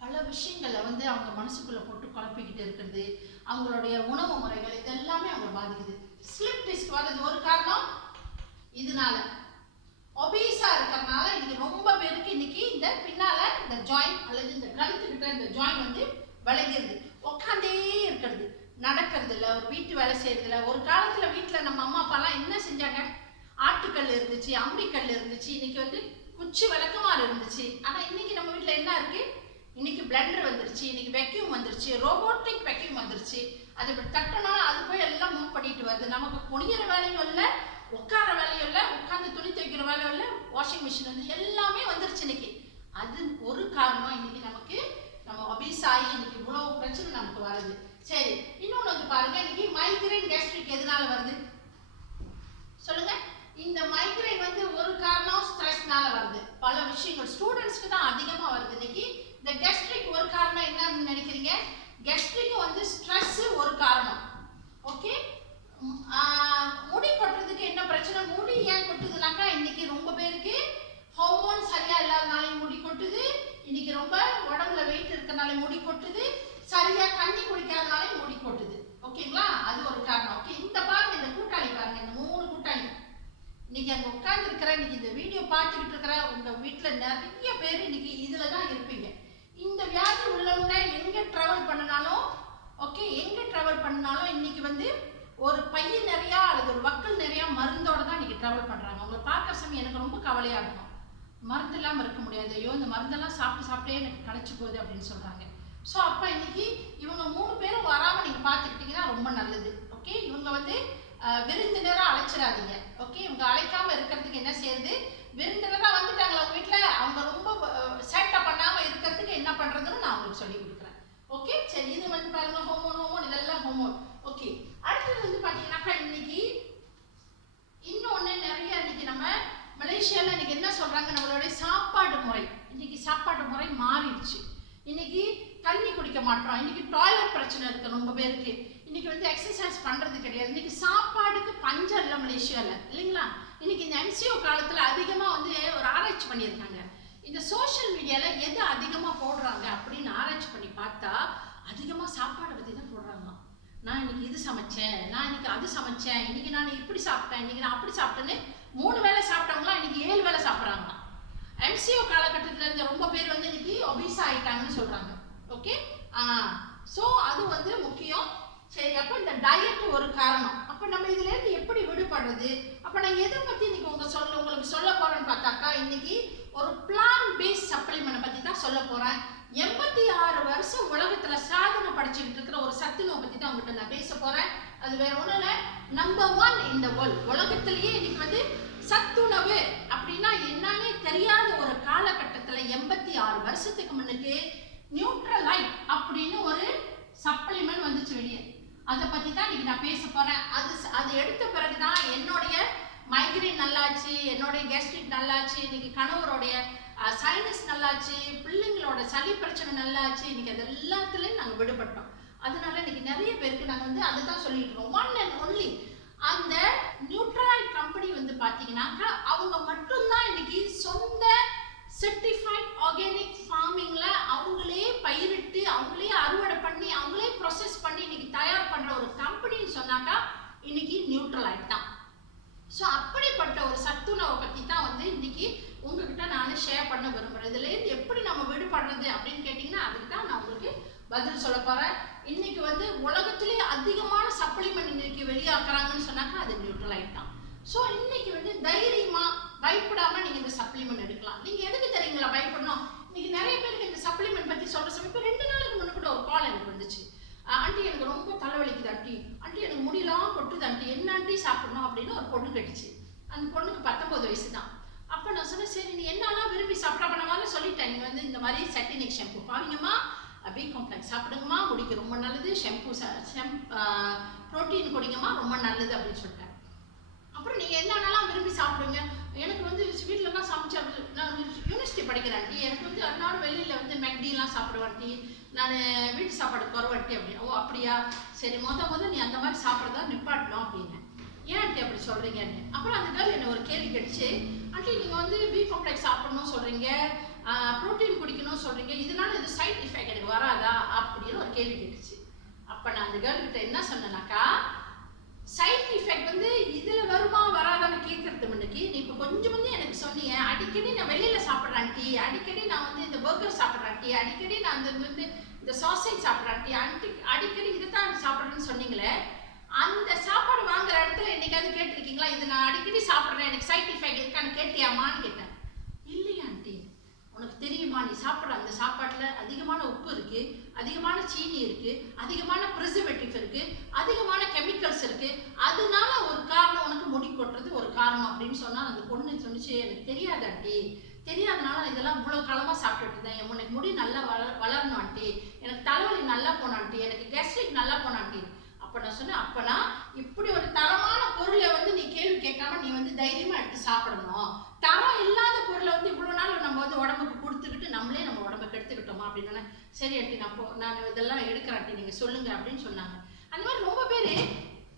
பல விஷயங்களை வந்து அவங்க மனசுக்குள்ள போட்டு குழப்பிக்கிட்டு இருக்கிறது, அவங்களுடைய உணவு முறைகள், இது எல்லாமே அவங்க பாதிக்குது. ஸ்லிப் டிஸ்க் வர்றது ஒரு காரணம் இதனால. ஒபீஸா இருக்கிறதுனால இன்னைக்கு ரொம்ப பேருக்கு இன்னைக்கு இந்த பின்னால இந்த ஜாயிண்ட் அல்லது இந்த கழுத்துக்கிட்ட இந்த ஜாயிண்ட் வந்து விளைகிறது, உட்காந்தே இருக்கிறது, நடக்கிறது இல்லை, ஒரு வீட்டு வேலை செய்யறது இல்லை. ஒரு காலத்துல வீட்டுல நம்ம அம்மா அப்பாலாம் என்ன செஞ்சாங்க? ஆட்டுக்கல் இருந்துச்சு, அம்மிக்கல் இருந்துச்சு, இன்னைக்கு வந்து குச்சி விளக்குமாறு இருந்துச்சு. ஆனா இன்னைக்கு நம்ம வீட்டுல என்ன இருக்கு? இன்னைக்கு பிளெண்டர் வந்துருச்சு, இன்னைக்கு வெக்யூம் வந்துருச்சு, ரோபோட்டிக் வெக்யூம் வந்துருச்சு. அது இப்படி தட்டினா அது போய் எல்லாம் மூவ் பண்ணிட்டு வருது. நமக்கு குனிகிற வேலையும் இல்லை, உட்கார வேலையும் இல்லை, உட்காந்து துணி துவைக்கிற வேலையும் இல்லை, வாஷிங் மிஷின் வந்து எல்லாமே வந்துருச்சு இன்னைக்கு. அது ஒரு காரணம் இன்னைக்கு நமக்கு நம்ம ஒபீஸ் ஆகி இன்னைக்கு இவ்வளவு பிரச்சனை நமக்கு வருது. சரி, இன்னொன்று வந்து பாருங்க, இன்னைக்கு மைக்ரைன் கேஸ்ட்ரிக் எதனால வருது சொல்லுங்க? இந்த மைக்ரைன் வந்து ஒரு காரணம் ஸ்ட்ரெஸ்னால வருது. பல விஷயங்கள் ஸ்டூடெண்ட்ஸ்க்கு தான் அதிகமா வருது இன்னைக்கு. இந்த கேஸ்ட்ரிக் ஒரு காரணம் என்னன்னு நினைக்கிறீங்க? கேஸ்ட்ரிக் வந்து ஸ்ட்ரெஸ் ஒரு காரணம். ஓகே, முடி கொட்டுறதுக்கு என்ன பிரச்சனை? முடி ஏன் கொட்டுதுனாக்கா நிறைய பேர் இன்னைக்கு இதில் தான் இருப்பீங்க. இந்த வியாதி உள்ளவங்க எங்கே ட்ராவல் பண்ணினாலும் ஓகே, எங்கே ட்ராவல் பண்ணாலும் இன்னைக்கு வந்து ஒரு பையன் நிறையா அல்லது ஒரு வக்கல் நிறையா மருந்தோடு தான் இன்னைக்கு ட்ராவல் பண்ணுறாங்க. அவங்களை பார்க்குற சமயம் எனக்கு ரொம்ப கவலையாக இருக்கும். மருந்து இல்லாமல் இருக்க முடியாது, ஐயோ இந்த மருந்தெல்லாம் சாப்பிட்டே எனக்கு களைச்சி போகுது அப்படின்னு சொல்கிறாங்க. ஸோ அப்போ இன்னைக்கு இவங்க 3 பேரும் வராமல் நீங்கள் பார்த்துக்கிட்டிங்கன்னா ரொம்ப நல்லது. ஓகே, இவங்க வந்து விருந்தினராக அழைச்சிடாதீங்க. ஓகே, இவங்க அழைக்காமல் இருக்கிறதுக்கு என்ன செய்யுது, விருந்தினராக வந்துட்டாங்களா உங்கள் வீட்டில், அவங்க ரொம்ப சேட்டை பண்ணாமல் இருக்கிறதுக்கு என்ன பண்ணுறதுன்னு நான் உங்களுக்கு சொல்லி கொடுக்குறேன். ஓகே, சரி, இது வந்து பாருங்க ஹோமோன் இதெல்லாம் ஹோமோன். ஓகே, அடுத்தது வந்து பார்த்தீங்கன்னாக்கா இன்னைக்கு இன்னொன்று நிறைய இன்னைக்கு நம்ம மலேசியாவில் இன்னைக்கு என்ன சொல்கிறாங்க, நம்மளுடைய சாப்பாடு முறை, இன்னைக்கு சாப்பாடு முறை மாறிடுச்சு. இன்னைக்கு தண்ணி குடிக்க மாட்டோம், இன்னைக்கு டாய்லெட் பிரச்சனை இருக்குது ரொம்ப பேருக்கு, இன்னைக்கு வந்து எக்ஸசைஸ் பண்ணுறது கிடையாது. இன்னைக்கு சாப்பாடுக்கு பஞ்சம் இல்லை மலேசியாவில், இல்லைங்களா? இன்னைக்கு இந்த MCO காலத்தில் அதிகமாக வந்து ஒரு ஆராய்ச்சி பண்ணியிருக்காங்க. இந்த சோஷியல் மீடியாவில் எது அதிகமாக போடுறாங்க அப்படின்னு ஆராய்ச்சி பண்ணி பார்த்தா அதிகமாக சாப்பாடை பற்றி தான் போடுறாங்க. நான் இன்னைக்கு இது சமைச்சேன், நான் இன்னைக்கு அது சமைச்சேன், இன்னைக்கு நான் இப்படி சாப்பிட்டேன், இன்னைக்கு நான் அப்படி சாப்பிட்டேன்னு 3 வேளை சாப்பிட்டவங்களாம் இன்னைக்கு 7 வேளை சாப்பிட்றாங்களாம். MCO காலகட்டத்தில் இருந்த ரொம்ப பேர் வந்து இன்னைக்கு ஒபீஸா ஆயிட்டாங்கன்னு சொல்றாங்க. ஓகே, ஸோ அது வந்து முக்கியம். சரி, அப்போ இந்த டயட் ஒரு காரணம். அப்போ நம்ம இதுல இருந்து எப்படி விடுபடுறது? அப்போ நான் எதை பத்தி இன்னைக்கு உங்களுக்கு சொல்ல போறேன்னு பார்த்தாக்கா, இன்னைக்கு ஒரு பிளான் பேஸ்ட் சப்ளிமெண்ட் பத்தி தான் சொல்ல போறேன். 86 வருஷம் உலகத்துல சாதனை படைச்சுக்கிட்டு இருக்கிற ஒரு சத்துணவை பத்தி தான் உங்ககிட்ட நான் பேச போறேன். அது வேற ஒண்ணும் இல்லை, நம்பர் 1 இன் தி வேர்ல்ட். உலகத்திலேயே இன்னைக்கு வந்து சத்துணவு அப்படின்னா என்னன்னே தெரியாத ஒரு காலகட்டத்தில் 86 வருஷத்துக்கு முன்னுக்கு நியூட்ரலைட் அப்படின்னு ஒரு சப்ளிமெண்ட் வந்துச்சு வெளியே. அதை பற்றி தான் இன்னைக்கு நான் பேச போகிறேன். அது எடுத்த பிறகு தான் என்னுடைய மைக்ரைன் நல்லாச்சு, என்னுடைய கேஸ்ட்ரிக் நல்லாச்சு, இன்னைக்கு கணவருடைய சைனஸ் நல்லாச்சு, பிள்ளைங்களோட சளி பிரச்சனை நல்லாச்சு. இன்னைக்கு அது எல்லாத்துலேயும் நாங்கள் விடுபட்டோம். அதனால இன்னைக்கு நிறைய பேருக்கு நாங்கள் வந்து அதை தான் சொல்லிட்டு இருக்கோம். 1 and only அந்த நியூட்ரலைட் கம்பெனி வந்து பார்த்தீங்கன்னாக்கா அவங்க மட்டும்தான் இன்னைக்கு சொந்த சர்டிஃபைட் ஆர்கானிக் ஃபார்மிங்ல அவங்களே பயிரிட்டு அவங்களே அறுவடை பண்ணி அவங்களே ப்ராசஸ் பண்ணி இன்னைக்கு தயார் பண்ற ஒரு கம்பெனின்னு சொன்னாக்கா இன்னைக்கு நியூட்ரலைட் தான். ஸோ அப்படிப்பட்ட ஒரு சத்துணவை பற்றி தான் வந்து இன்னைக்கு உங்ககிட்ட நான் ஷேர் பண்ண விரும்புகிறேன். இதுலேருந்து எப்படி நம்ம விடுபடுறது அப்படின்னு கேட்டிங்கன்னா அதுக்கு தான் நான் உங்களுக்கு பதில் சொல்ல போகிறேன். இன்னைக்கு வந்து உலகத்திலேயே அதிகமான சப்ளிமெண்ட் இன்னைக்கு வெளியாக்குறாங்கன்னு சொன்னாக்கா அது நியூட்ரலைட் தான். ஸோ இன்னைக்கு வந்து தைரியமாக பயப்படாமல் நீங்கள் இந்த சப்ளிமெண்ட் எடுக்கலாம். நீங்கள் எதுக்கு தெரியுங்களா பயப்படணும்? இன்னைக்கு நிறைய பேருக்கு இந்த சப்ளிமெண்ட் பற்றி சொல்கிற சமயம் இப்போ 2 நாளுக்கு முன்னே கூட ஒரு கால் எனக்கு வந்துச்சு. ஆண்டி எனக்கு ரொம்ப தலைவலிக்குது ஆண்டி, ஆண்டி எனக்கு முடியலாம் கொட்டுது ஆண்டி, என்ன ஆண்டி சாப்பிடணும் அப்படின்னு ஒரு பொண்ணு கேட்டுச்சு. அந்த பொண்ணுக்கு 19 வயசு தான். அப்போ நான் சொன்னேன், சரி நீ என்னெல்லாம் விரும்பி சாப்பிட்டா பண்ண மாதிரி சொல்லிட்டேன். நீங்கள் வந்து இந்த மாதிரி செட்டினிக் ஷாம்பு பாவீங்கம்மா, பி காம்ப்ளெக்ஸ் சாப்பிடுங்கம்மா, முடிக்கு ரொம்ப நல்லது, ஷாம்பு ப்ரோட்டீன் குடிங்கம்மா ரொம்ப நல்லது அப்படின்னு சொல்லிட்டேன். அப்புறம் நீங்கள் என்னென்னலாம் விரும்பி சாப்பிடுங்க? எனக்கு வந்து வீட்டிலலாம் சமைச்சா, நான் யூனிவர்சிட்டி படிக்கிறேன் ஆண்டி, எனக்கு வந்து அன்னாடு வெளியில் வந்து மெக்டிலாம் சாப்பிடுவேன் ஆண்டி, நான் வீட்டு சாப்பாடு குறவட்டி அப்படின்னு. ஓ அப்படியா, சரி முத நீ அந்த மாதிரி சாப்பிட்றதா நிப்பாட்டணும் அப்படின்னு. ஏன் ஆண்டி அப்படி சொல்கிறீங்கன்னு. அப்புறம் அந்த கேர்ள் என்னை ஒரு கேள்வி கேட்டுச்சு, ஆண்டி நீங்கள் வந்து பி காம்ப்ளெக்ஸ் சாப்பிடணும் சொல்கிறீங்க, ப்ரோட்டீன் குடிக்கணும் சொல்கிறீங்க, இதனால இது சைட் எஃபெக்ட் எனக்கு வராதா அப்படின்னு ஒரு கேள்வி கேட்டுச்சு. அப்போ நான் அந்த கேர்ள் கிட்ட என்ன சொன்னேன்னாக்கா, சைட் எஃபெக்ட் வந்து இதில் வருமா வராதான்னு கேட்கறது முன்னுக்கு நீ இப்போ கொஞ்சம் வந்து எனக்கு சொன்னீங்க, அடிக்கடி நான் வெளியில் சாப்பிட்றேன் ஆண்டி, அடிக்கடி நான் வந்து இந்த பர்கர் சாப்பிட்றேன் ஆண்டி, அடிக்கடி நான் வந்து இந்த சாசேஜ் சாப்பிட்றேன் ஆண்டி, அடிக்கடி இதை தான் சாப்பிட்றேன்னு சொன்னீங்களே, அந்த சாப்பாடு வாங்குற இடத்துல என்னைக்காவது கேட்டிருக்கீங்களா இது நான் அடிக்கடி சாப்பிட்றேன் எனக்கு சைட் எஃபெக்ட் இருக்கான்னு கேட்டியாமான்னு கேட்டேன். இல்லையா ஆண்டி, உனக்கு தெரியுமா நீ சாப்பிட்ற அந்த சாப்பாட்டில் அதிகமான உப்பு இருக்குது, அதிகமான சீனி இருக்குது, அதிகமான ப்ரிசர்வேட்டிவ் இருக்குது, அதிகமான கெமிக்கல்ஸ் இருக்குது, அதனால ஒரு காரணம் உனக்கு முடி கொட்டுறது ஒரு காரணம் அப்படின்னு சொன்னால் அந்த பொண்ணு சொன்னிச்சு, எனக்கு தெரியாது ஆண்டி, தெரியாதனால இதெல்லாம் இவ்வளோ காலமாக சாப்பிட்டுட்டு இருந்தேன், உனக்கு முடி நல்லா வளரணும் ஆண்டி, எனக்கு தலைவலி நல்லா போன ஆண்டி, எனக்கு கேஸ்ட்ரிக் நல்லா போன ஆண்டி. அப்போ நான் சொன்னேன், அப்போனா இப்படி ஒரு தரமான பொருளை வந்து நீ கேள்வி கேட்காம நீ வந்து தைரியமாக எடுத்து சாப்பிடணும். தரம் இல்லாத பொருளை வந்து இவ்வளோ நாள் நம்ம வந்து உடம்புக்கு கொடுத்துக்கிட்டு நம்மளே நம்ம உடம்புக்கு எடுத்துக்கிட்டோமா அப்படின்னு. சரி ஆண்டி நான் இதெல்லாம் எடுக்கிறேன் ஆண்டி நீங்கள் சொல்லுங்கள் அப்படின்னு சொன்னாங்க. அந்த மாதிரி ரொம்ப பேர்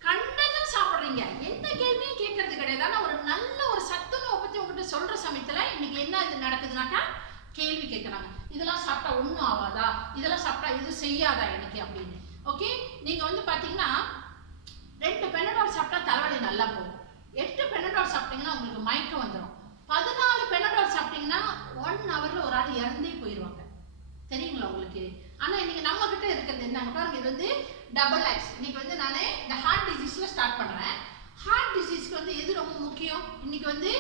கண்டதும் சாப்பிட்றீங்க, எந்த கேள்வியும் கேட்கறது கிடையாது. ஆனால் ஒரு நல்ல ஒரு சத்துணவை பற்றி உங்கள்கிட்ட சொல்கிற சமயத்தில் இன்னைக்கு என்ன இது நடக்குதுனாக்கா கேள்வி கேட்குறாங்க, இதெல்லாம் சாப்பிட்டா ஒன்றும் ஆகாதா, இதெல்லாம் சாப்பிட்டா இது செய்யாதா எனக்கு அப்படின்னு. ஓகே, நீங்கள் வந்து பார்த்தீங்கன்னா 2 பெனடால் சாப்பிட்டா தலைவலி நல்லா போகும், 8 பெனடால் சாப்பிட்டீங்கன்னா உங்களுக்கு மயக்கம் வந்துடும், 14 பெனடால் சாப்பிட்டீங்கன்னா 1 ஹவர்ல ஒரு ஆள் இறந்தே போயிடுவாங்க. தெரியுங்களா உங்களுக்கு? ஆனா இன்னைக்கு நம்ம கிட்ட இருக்கிறது என்னங்க பாருங்க, இது வந்து டபுள் ஆக்ஸ். இன்னைக்கு வந்து நான் இந்த ஹார்ட் டிசீஸ்ல ஸ்டார்ட் பண்றேன். ஹார்ட் டிசீஸ்க்கு வந்து எது ரொம்ப முக்கியம்? இன்னைக்கு வந்து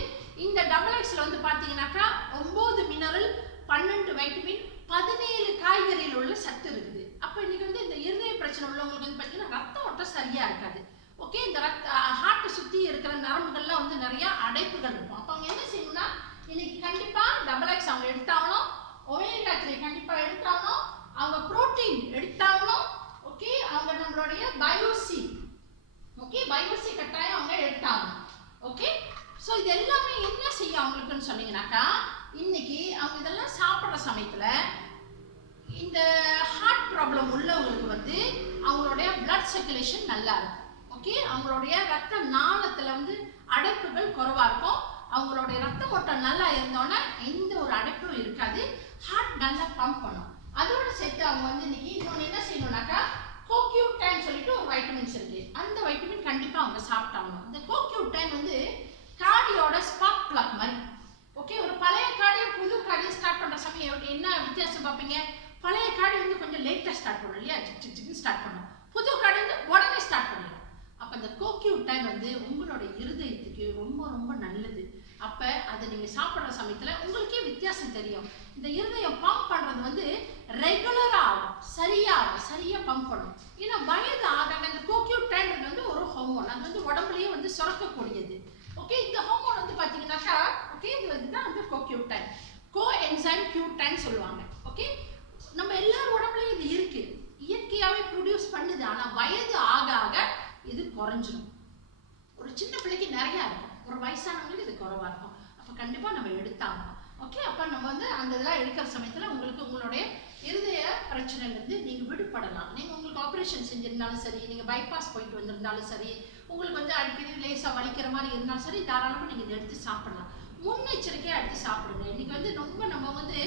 இந்த டபுள் ஆக்ஸ்ல வந்து பாத்தீங்கன்னாக்கா 9 மினரல், 12 வைட்டமின், 17 காய்கறியில் உள்ள சத்து இருக்குது. அப்ப இன்னைக்கு வந்து இந்த இருதய பிரச்சனை உள்ளவங்களுக்கு வந்து பாத்தீங்கன்னா ரத்த ஓட்டம் சரியா இருக்காது. ஓகே, இந்த ஹார்ட் சுத்தி இருக்கிற நரம்புகள்லாம் வந்து நிறைய அடைப்புகள் இருக்கும். அப்ப அவங்க என்ன செய்யணும்னா இன்னைக்கு கண்டிப்பா டபுள் ஆக்ஸ் அவங்க எடுத்தாகணும், ஒமேகா 3 கண்டிப்பா எடுத்தாகணும், அவங்க புரோட்டீன் எடுத்தாகணும். ஓகே, அவங்க நம்மளுடைய பயோசி, ஓகே பயோசி கட்டாயம் அவங்க எடுத்தாகணும். ஓகே, ஸோ இது எல்லாமே என்ன செய்யும் அவங்களுக்குன்னு சொன்னீங்கன்னாக்கா, இன்னைக்கு அவங்க இதெல்லாம் சாப்பிட்ற சமயத்துல இந்த ஹார்ட் ப்ராப்ளம் உள்ளவங்களுக்கு வந்து அவங்களுடைய பிளட் சர்க்குலேஷன் நல்லா இருக்கும். ஓகே, அவங்களுடைய ரத்த நாளத்துல வந்து அடைப்புகள் குறைவா இருக்கும். அவங்களுடைய ரத்த ஓட்டம் நல்லா இருந்தோன்னா எந்த ஒரு அடைப்பும் இருக்காது. ஹார்ட் நல்லா பம்ப் பண்ணும். அதோட சேர்த்து அவங்க வந்து இன்னைக்கு இன்னொன்று என்ன செய்யணும்னாக்கா, கோக்யூடைன் சொல்லிட்டு ஒரு வைட்டமின்ஸ் இருக்கு. அந்த வைட்டமின் கண்டிப்பா அவங்க சாப்பிட்டாங்க. இந்த கோக்யூடைன் வந்து கார்டியோட ஸ்பார்க் பிளக் மாதிரி. ஓகே, ஒரு பழைய கார்டியோ புது கார்டியோ ஸ்டார்ட் பண்ற சமயம் என்ன வித்தியாசம் பார்ப்பீங்க? பழைய கார்டி வந்து கொஞ்சம் லேட்டா ஸ்டார்ட் பண்ணும் இல்லையா, சிக்கு ஸ்டார்ட் பண்ணும். புது கார்டி வந்து உடனே ஸ்டார்ட் பண்ணிடும். அப்ப இந்த கோக்யூடைன் வந்து உங்களோட இருதயத்துக்கு ரொம்ப ரொம்ப நல்லது. அப்ப அதை நீங்க சாப்பிடுற சமயத்துல உங்களுக்கே வித்தியாசம் தெரியும். இந்த இருதயம் பம்ப் பண்றது வந்து ரெகுலரா ஆகும், சரியா பம்ப் பண்ணும். ஏன்னா வயது ஆக இந்த கோக்யூடைன் வந்து ஒரு ஹார்மோன், அது வந்து உடம்புலயே வந்து சுரக்கக்கூடியது. ஓகே, இந்த ஹார்மோன் வந்து பாத்தீங்கன்னாக்கா, ஓகே இது வந்து அந்த கோக்யூடைன், கோஎன்சைம் Q10 சொல்லுவாங்க. ஓகே, நம்ம எல்லார் உடம்புலயும் இது இருக்கு, இயற்கையாவே ப்ரொடியூஸ் பண்ணுது. ஆனா வயது ஆக ஆக இது குறைஞ்சிடும். ஒரு சின்ன பிள்ளைக்கு நிறைய இருக்கும், ஒரு வயசானவங்களுக்கு இது குறைவா இருக்கும். அப்ப கண்டிப்பா நம்ம எடுத்தாங்க. ஓகே, அப்ப நம்ம வந்து அந்த இதெல்லாம் எடுக்கிற சமயத்துல உங்களுக்கு உங்களுடைய இருதய பிரச்சனைல இருந்து நீங்க விடுபடலாம். நீங்க உங்களுக்கு ஆபரேஷன் செஞ்சிருந்தாலும் சரி, நீங்க பைபாஸ் போயிட்டு வந்திருந்தாலும் சரி, உங்களுக்கு வந்து அடிக்கடி லேசா வலிக்கிற மாதிரி இருந்தாலும் சரி, தாராளமா நீங்க இதை எடுத்து சாப்பிடலாம். முன்னெச்சரிக்கையா எடுத்து சாப்பிடுங்க. இன்னைக்கு வந்து ரொம்ப நம்ம வந்து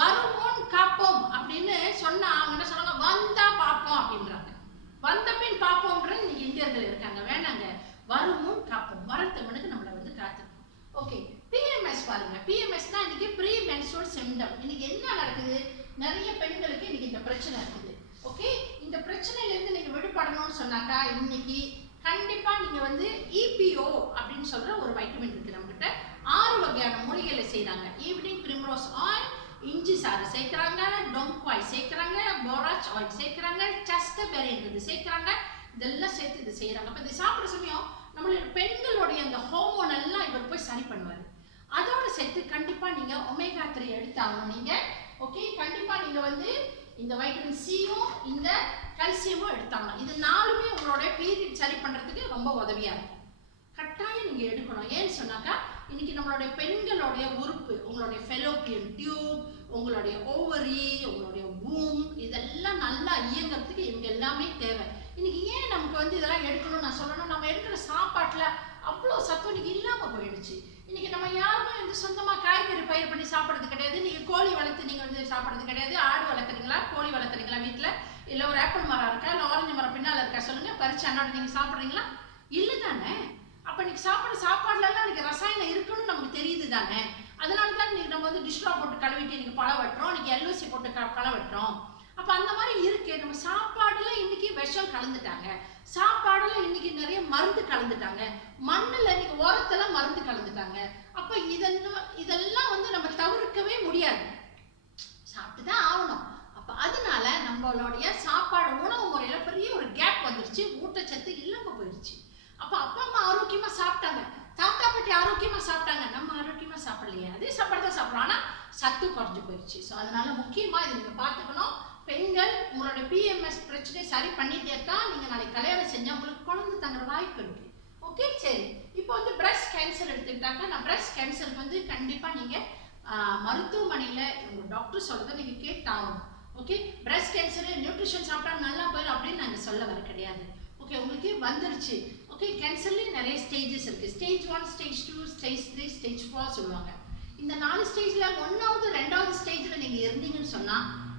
வருவோம் காப்போம் அப்படின்னு சொன்னா அவங்க என்ன சொல்றாங்க, வந்தா பார்ப்போம் அப்படின்றாங்க. வந்த பின் பார்ப்போம்ன்றது இன்னைக்கு இந்தியர்கள் இருக்காங்க. வேணாங்க, வருவோம் காப்போம், வரத்தவனுக்கு நம்மளை வந்து காத்துக்கணும். ஓகே, பிஎம்எஸ் பாருங்க. பிஎம்எஸ் தான் இன்னைக்கு ப்ரீ மென்ஸ்ட்ருவல் சிம்டம். இன்னைக்கு என்ன நடக்குது, நிறைய பெண்களுக்கு இன்னைக்கு இந்த பிரச்சனை இருக்குது. ஓகே, இந்த பிரச்சனையில இருந்து நீங்க விடுபடணும்னு சொன்னாக்கா இன்னைக்கு கண்டிப்பா நீங்க வந்து EPO அப்படின்னு சொல்ற ஒரு வைட்டமின் இருக்கு நம்ம கிட்ட. 6 வகையான மூலிகைகளை செய்யறாங்க. ஈவினிங் பிரிம்ரோஸ் ஆயில், இஞ்சி சாறு சேர்க்கிறாங்க, டொங்க்வாய் சேர்க்கிறாங்க, போராச் ஆயில் சேர்க்கிறாங்க, சஸ்டபெரின்றது சேர்க்கிறாங்க. இதெல்லாம் சேர்த்து இது செய்யறாங்க. அப்ப இது சாப்பிட்ற சமயம் நம்மளுடைய பெண்களுடைய அந்த ஹார்மோன் எல்லாம் இவர் போய் சரி பண்ணுவாரு. அதோட சேர்த்து கண்டிப்பா நீங்க ஒமேகா 3 எடுத்தாகணும் நீங்க. ஓகே, கண்டிப்பா நீங்க வந்து இந்த வைட்டமின் சியும் இந்த கல்சியமும் எடுத்தாகணும். இது 4மே உங்களுடைய பீரியட் சரி பண்றதுக்கு ரொம்ப உதவியா இருக்கும். கட்டாயம் நீங்க எடுக்கணும். ஏன்னு சொன்னாக்கா இன்னைக்கு நம்மளுடைய பெண்களுடைய உறுப்பு, உங்களுடைய ஃபெலோப்பியன் டியூப், உங்களுடைய ஓவரி, உங்களுடைய வூம், இதெல்லாம் நல்லா இயங்கிறதுக்கு இவங்க எல்லாமே தேவை. இன்னைக்கு ஏன் நமக்கு வந்து இதெல்லாம் எடுக்கணும்னு நான் சொல்லணும், நம்ம எடுக்கிற சாப்பாட்டுல அவ்வளோ சத்து இன்னைக்கு இல்லாம போயிடுச்சு. இன்னைக்கு நம்ம யாருமே வந்து சொந்தமா காய்கறி பயிர் பண்ணி சாப்பிட்றது கிடையாது. நீங்க கோழி வளர்த்து நீங்க வந்து சாப்பிட்றது கிடையாது. ஆடு வளர்க்குறீங்களா, கோழி வளர்க்குறீங்களா வீட்டுல? இல்ல ஒரு ஆப்பிள் மரம் இருக்கா, இல்ல ஆரஞ்சு மரம் பின்னால இருக்கா? சொல்லுங்க, பறிச்சு அன்னாடு நீங்க சாப்பிட்றீங்களா? இல்லை தானே. அப்ப நீங்க சாப்பிட்ற சாப்பாடுல எல்லாம் இன்னைக்கு ரசாயனம் இருக்குன்னு நமக்கு தெரியுது தானே. அதனால தான் இன்னைக்கு நம்ம வந்து டிஷ்ரா போட்டு கழுவிட்டு இன்னைக்கு பழம் வெட்டுறோம், இன்னைக்கு LOC போட்டு பழம் வெட்டுறோம். அப்ப அந்த மாதிரி இருக்கு. நம்ம சாப்பாடுல இன்னைக்கு விஷம் கலந்துட்டாங்க, சாப்பாடுல இன்னைக்கு நிறைய மருந்து கலந்துட்டாங்க, மண்ணுல இன்னைக்கு உரத்துல மருந்து கலந்துட்டாங்க. அப்ப இதெல்லாம் வந்து நம்ம தவிர்க்கவே முடியாது, சாப்பிட்டுதான் ஆகணும். அப்ப அதனால நம்மளுடைய சாப்பாடு உணவு முறையில பெரிய ஒரு கேப் வந்துருச்சு, ஊட்டச்சத்து இல்லாம போயிடுச்சு. அப்ப அப்பா அம்மா ஆரோக்கியமா சாப்பிட்டாங்க, தாத்தா பாட்டி ஆரோக்கியமா சாப்பிட்டாங்க, நம்ம ஆரோக்கியமா சாப்பிடலையே. அதே சாப்பாடு தான் சாப்பிடுறோம், ஆனா சத்து குறைஞ்சு போயிடுச்சு. ஸோ அதனால முக்கியமா இதை நீங்க பார்த்துக்கணும். பெண்கள் உங்களோட PMS பிரச்சனையை சரி பண்ணிட்டே தான் நீங்க நாளைக்கு கல்யாணம் செஞ்சா உங்களுக்கு குழந்தை தங்குற வாய்ப்பு இருக்கு. ஓகே, சரி. இப்போ வந்து பிரஸ்ட் கேன்சர் எடுத்துக்கிட்டாக்க, நான் பிரஸ்ட் கேன்சருக்கு வந்து கண்டிப்பா நீங்க மருத்துவமனையில உங்க டாக்டர் சொல்றதை நீங்க கேட்டாகணும். ஓகே, பிரஸ்ட் கேன்சர் நியூட்ரிஷன் சாப்பிட்டா நல்லா போயிடும் அப்படின்னு நாங்க சொல்ல வர கிடையாது. ஓகே, உங்களுக்கு வந்துருச்சு. ஓகே, கேன்சர்லயும் நிறைய ஸ்டேஜஸ் இருக்கு. ஸ்டேஜ் 1, ஸ்டேஜ் 2, ஸ்டேஜ் 3, ஸ்டேஜ் 4 சொல்லுவாங்க. இந்த 4 ஸ்டேஜ்ல 1வது 2வது ஸ்டேஜ்ல நீங்க இருந்தீங்கன்னு சொன்னா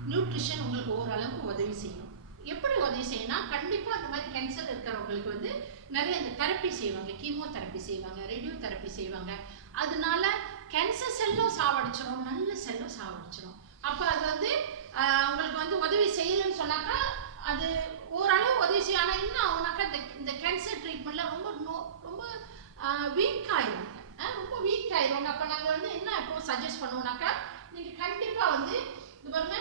நியூட்ரிஷன் உங்களுக்கு ஓரளவுக்கு உதவி செய்யும். எப்படி உதவி செய்யணும்னா, கண்டிப்பா அந்த மாதிரி கேன்சர் இருக்கிறவங்களுக்கு வந்து நிறைய இந்த தெரப்பி செய்வாங்க, கீமோ தெரப்பி செய்வாங்க, ரேடியோ தெரப்பி செய்வாங்க. அதனால கேன்சர் செல்லும் சாவடிச்சிடும், நல்ல செல்லும் சாவடிச்சிடும். அப்போ அது வந்து உங்களுக்கு வந்து உதவி செய்யலைன்னு சொன்னாக்கா அது ஓரளவு உதவி செய்யும். ஆனால் இன்னும் அவனாக்கா இந்த கேன்சர் ட்ரீட்மெண்ட்டில் ரொம்ப வீக் ஆயிடும், ரொம்ப வீக் ஆயிடுவாங்க. அப்போ நாங்கள் வந்து என்ன இப்போ சஜஸ்ட் பண்ணுவோம்னாக்கா நீங்கள் கண்டிப்பாக வந்து இது பாருங்க,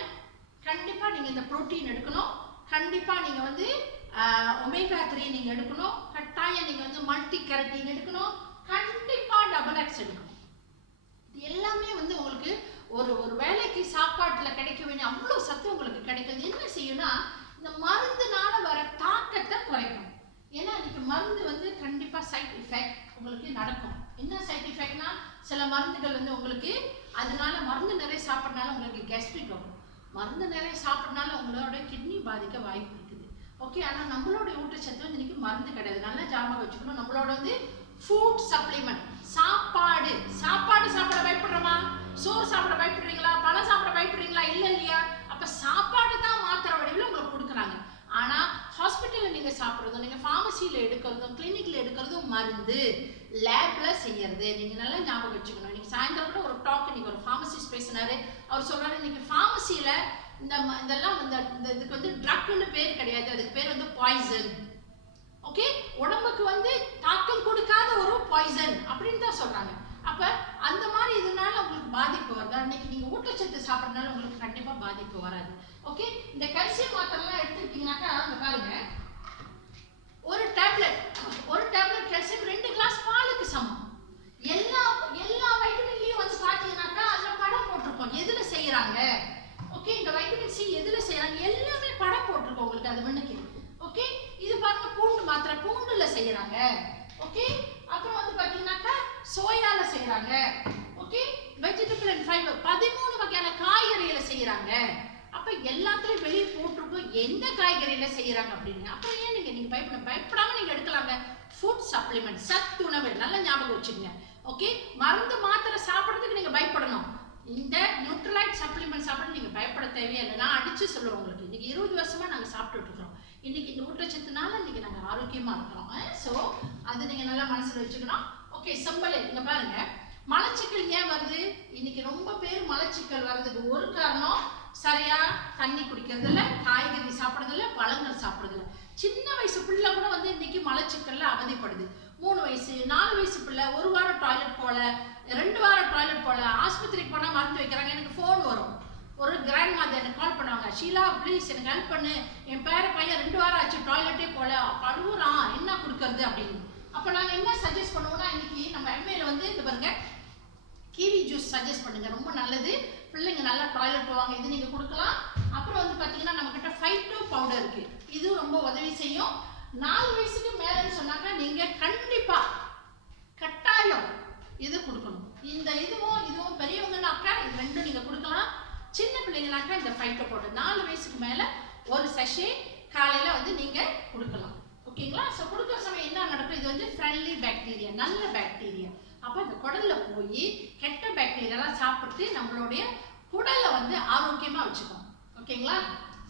கண்டிப்பாக நீங்கள் இந்த ப்ரோட்டீன் எடுக்கணும், கண்டிப்பாக நீங்கள் வந்து ஒமேகா 3 நீங்கள் எடுக்கணும், கட்டாயம் நீங்கள் வந்து மல்டி கெரட்டின் எடுக்கணும், கண்டிப்பாக டபுள் எக்ஸ் எடுக்கணும். இது எல்லாமே வந்து உங்களுக்கு ஒரு வேலைக்கு சாப்பாட்டில் கிடைக்க வேண்டிய அவ்வளோ சத்து உங்களுக்கு கிடைக்கிறது. என்ன செய்யும்னா இந்த மருந்துனால வர தாக்கத்தை குறைக்கும். ஏன்னா இன்னைக்கு மருந்து வந்து கண்டிப்பாக சைட் எஃபெக்ட் உங்களுக்கு நடக்கும். என்ன சைட் எஃபெக்ட்னா சில மருந்துகள் வந்து உங்களுக்கு அதனால மருந்து நிறைய சாப்பிட்றதுனால உங்களுக்கு கேஸ்ட்ரிக் வரும், மருந்து நிறைய சாப்பிட்றதுனால உங்களோட கிட்னி பாதிக்க வாய்ப்பு இருக்குது. ஓகே, ஆனால் நம்மளோட ஊட்டச்சத்து வந்து இன்னைக்கு மருந்து கிடையாது, நல்லா ஞாபகம் வச்சுக்கணும். நம்மளோட வந்து ஃபுட் சப்ளிமெண்ட், சாப்பாடு சாப்பிட பயப்படுறோமா? சோறு சாப்பிட பயப்படுறீங்களா? பழம் சாப்பிட பயப்படுறீங்களா? இல்லை இல்லையா? அப்போ சாப்பாடு தான் மாத்திரை வடிவில் உங்களுக்கு கொடுக்குறாங்க. ஆனால் ஹாஸ்பிட்டலில் நீங்கள் சாப்பிட்றதும், நீங்கள் ஃபார்மசியில் எடுக்கிறதும், கிளினிக்கில் எடுக்கிறதும் மருந்து, லேபில் செய்யறது. நீங்கள் நல்லா ஞாபகம் வச்சுக்கணும். இன்னைக்கு சாயந்தரம் கூட ஒரு டாக் இன்னைக்கு ஒரு ஃபார்மசிஸ்ட் பேசினாரு. அவர் சொல்றாரு இன்னைக்கு ஃபார்மசியில் இதெல்லாம் இதுக்கு வந்து ட்ரக்னு பேர் கிடையாது, அதுக்கு பேர் வந்து பாய்சன். ஓகே, உடம்புக்கு வந்து தாக்கம் கொடுக்காத ஒரு பாய்சன் அப்படின்னு தான் சொல்றாங்க. அப்ப அந்த மாதிரி இதனால உங்களுக்கு பாதிப்பு வருது. அன்னைக்கு நீங்க ஊட்டச்சத்து சாப்பிட்றதுனால உங்களுக்கு கண்டிப்பா பாதிப்பு வராது. ஓகே, இந்த கல்சியம் மாத்திரைலாம் எடுத்துக்கிட்டீங்கன்னாக்கா அங்க பாருங்க, ஒரு டேப்லெட் கல்சியம் 2 கிளாஸ் பாலுக்கு சமம். எல்லா வைட்டமின்லயும் வந்து பாத்தீங்கன்னாக்கா அதுல படம் போட்டிருக்கோம் எதுல செய்யறாங்க. ஓகே, இந்த வைட்டமின் சி எதுல செய்யறாங்க எல்லாமே படம் போட்டிருக்கோம் உங்களுக்கு அது முன்னுக்கு. ஓகே, இது பாருங்க பூண்டு மாத்திரை, பூண்டுல செய்யறாங்க. ஓகே, அப்புறம் வந்து பாத்தீங்கன்னாக்கா சோயால செய்யறாங்க. ஓகே, வெஜிடபிள் அண்ட் ஃபைபர் 13 வகையான காய்கறிகளை செய்யறாங்க. அப்ப எல்லாத்துலயும் வெளியே போட்டிருக்கோம் எந்த காய்கறியில செய்யறாங்க அப்படின்னு. அப்புறம் ஏன் நீங்க பயப்படாம நீங்க எடுக்கலாங்க. ஃபுட் சப்ளிமெண்ட், சத்துணவு, நல்லா ஞாபகம் வச்சுக்கோங்க. ஓகே, மருந்து மாத்திரை சாப்பிட்றதுக்கு நீங்க பயப்படணும், இந்த நியூட்ரலைட் சப்ளிமெண்ட் சாப்பிட நீங்க பயப்பட தேவையில்லை. நான் அடிச்சு சொல்லுவேன் உங்களுக்கு, இன்னைக்கு 20 வருஷமா நாங்க சாப்பிட்டுட்டு இருக்கோம். இன்னைக்கு இந்த ஊட்டச்சத்துனால இன்னைக்கு நாங்க ஆரோக்கியமா இருக்கிறோம். ஸோ அது நீங்க நல்லா மனசுல வச்சுக்கணும். ஓகே, செம்பல் இங்க பாருங்க, மலச்சிக்கல் ஏன் வருது? இன்னைக்கு ரொம்ப பேர் மலச்சிக்கல் வர்றதுக்கு ஒரு காரணம் சரியா தண்ணி குடிக்கிறது இல்லை, காய்கறி சாப்பிட்றது இல்லை, பழங்கள் சாப்பிட்றது இல்லை. சின்ன வயசு பிள்ளை கூட வந்து இன்னைக்கு மலச்சிக்கல்ல அவதிப்படுது. 3 வயசு 4 வயசு பிள்ளை 1 வாரம் டாய்லெட் போல, 2 வாரம் டாய்லெட் போல, ஆஸ்பத்திரிக்கு போனா மருந்து வைக்கிறாங்க. எனக்கு ஃபோன் வரும், ஒரு கிராண்ட் மாதர் எனக்கு கால் பண்ணுவாங்க, ஷீலா ப்ளீஸ் எனக்கு ஹெல்ப் பண்ணு, என் பையன் 2 வாரம் ஆச்சு டாய்லெட்டே போல, அழுகுறான், என்ன கொடுக்கறது அப்படின்னு. அப்போ நாங்கள் என்ன சஜஸ்ட் பண்ணுவோம்னா இன்னைக்கு நம்ம எம்ஏல வந்து இது பாருங்க கிவி ஜூஸ் சஜஸ்ட் பண்ணுங்க, ரொம்ப நல்லது, பிள்ளைங்க நல்லா டாய்லெட் போவாங்க, இது நீங்க கொடுக்கலாம். அப்புறம் வந்து பாத்தீங்கன்னா நம்ம கிட்ட ஃபைட்டோ பவுடர் இருக்கு, இது ரொம்ப உதவி செய்யும். 4 வயசுக்கு மேலன்னு சொன்னாக்கா நீங்க கண்டிப்பா கட்டாயம் இது கொடுக்கணும். இந்த இதுவும் பெரியவங்கனாக்கா இது ரெண்டும் நீங்க கொடுக்கலாம். சின்ன பிள்ளைங்கனாக்கா இந்த ஃபைட்டோ பவுடர் 4 வயசுக்கு மேல ஒரு செஷே காலையில வந்து நீங்க கொடுக்கலாம். ஓகேங்களா? ஸோ கொடுக்குற சமயம் என்ன நடக்கும், இது வந்து ஃப்ரெண்ட்லி பாக்டீரியா, நல்ல பாக்டீரியா. அப்போ அந்த குடல்ல போய் கெட்ட பாக்டீரியாலாம் சாப்பிட்டு நம்மளுடைய குடலை வந்து ஆரோக்கியமா வச்சுக்கணும். ஓகேங்களா?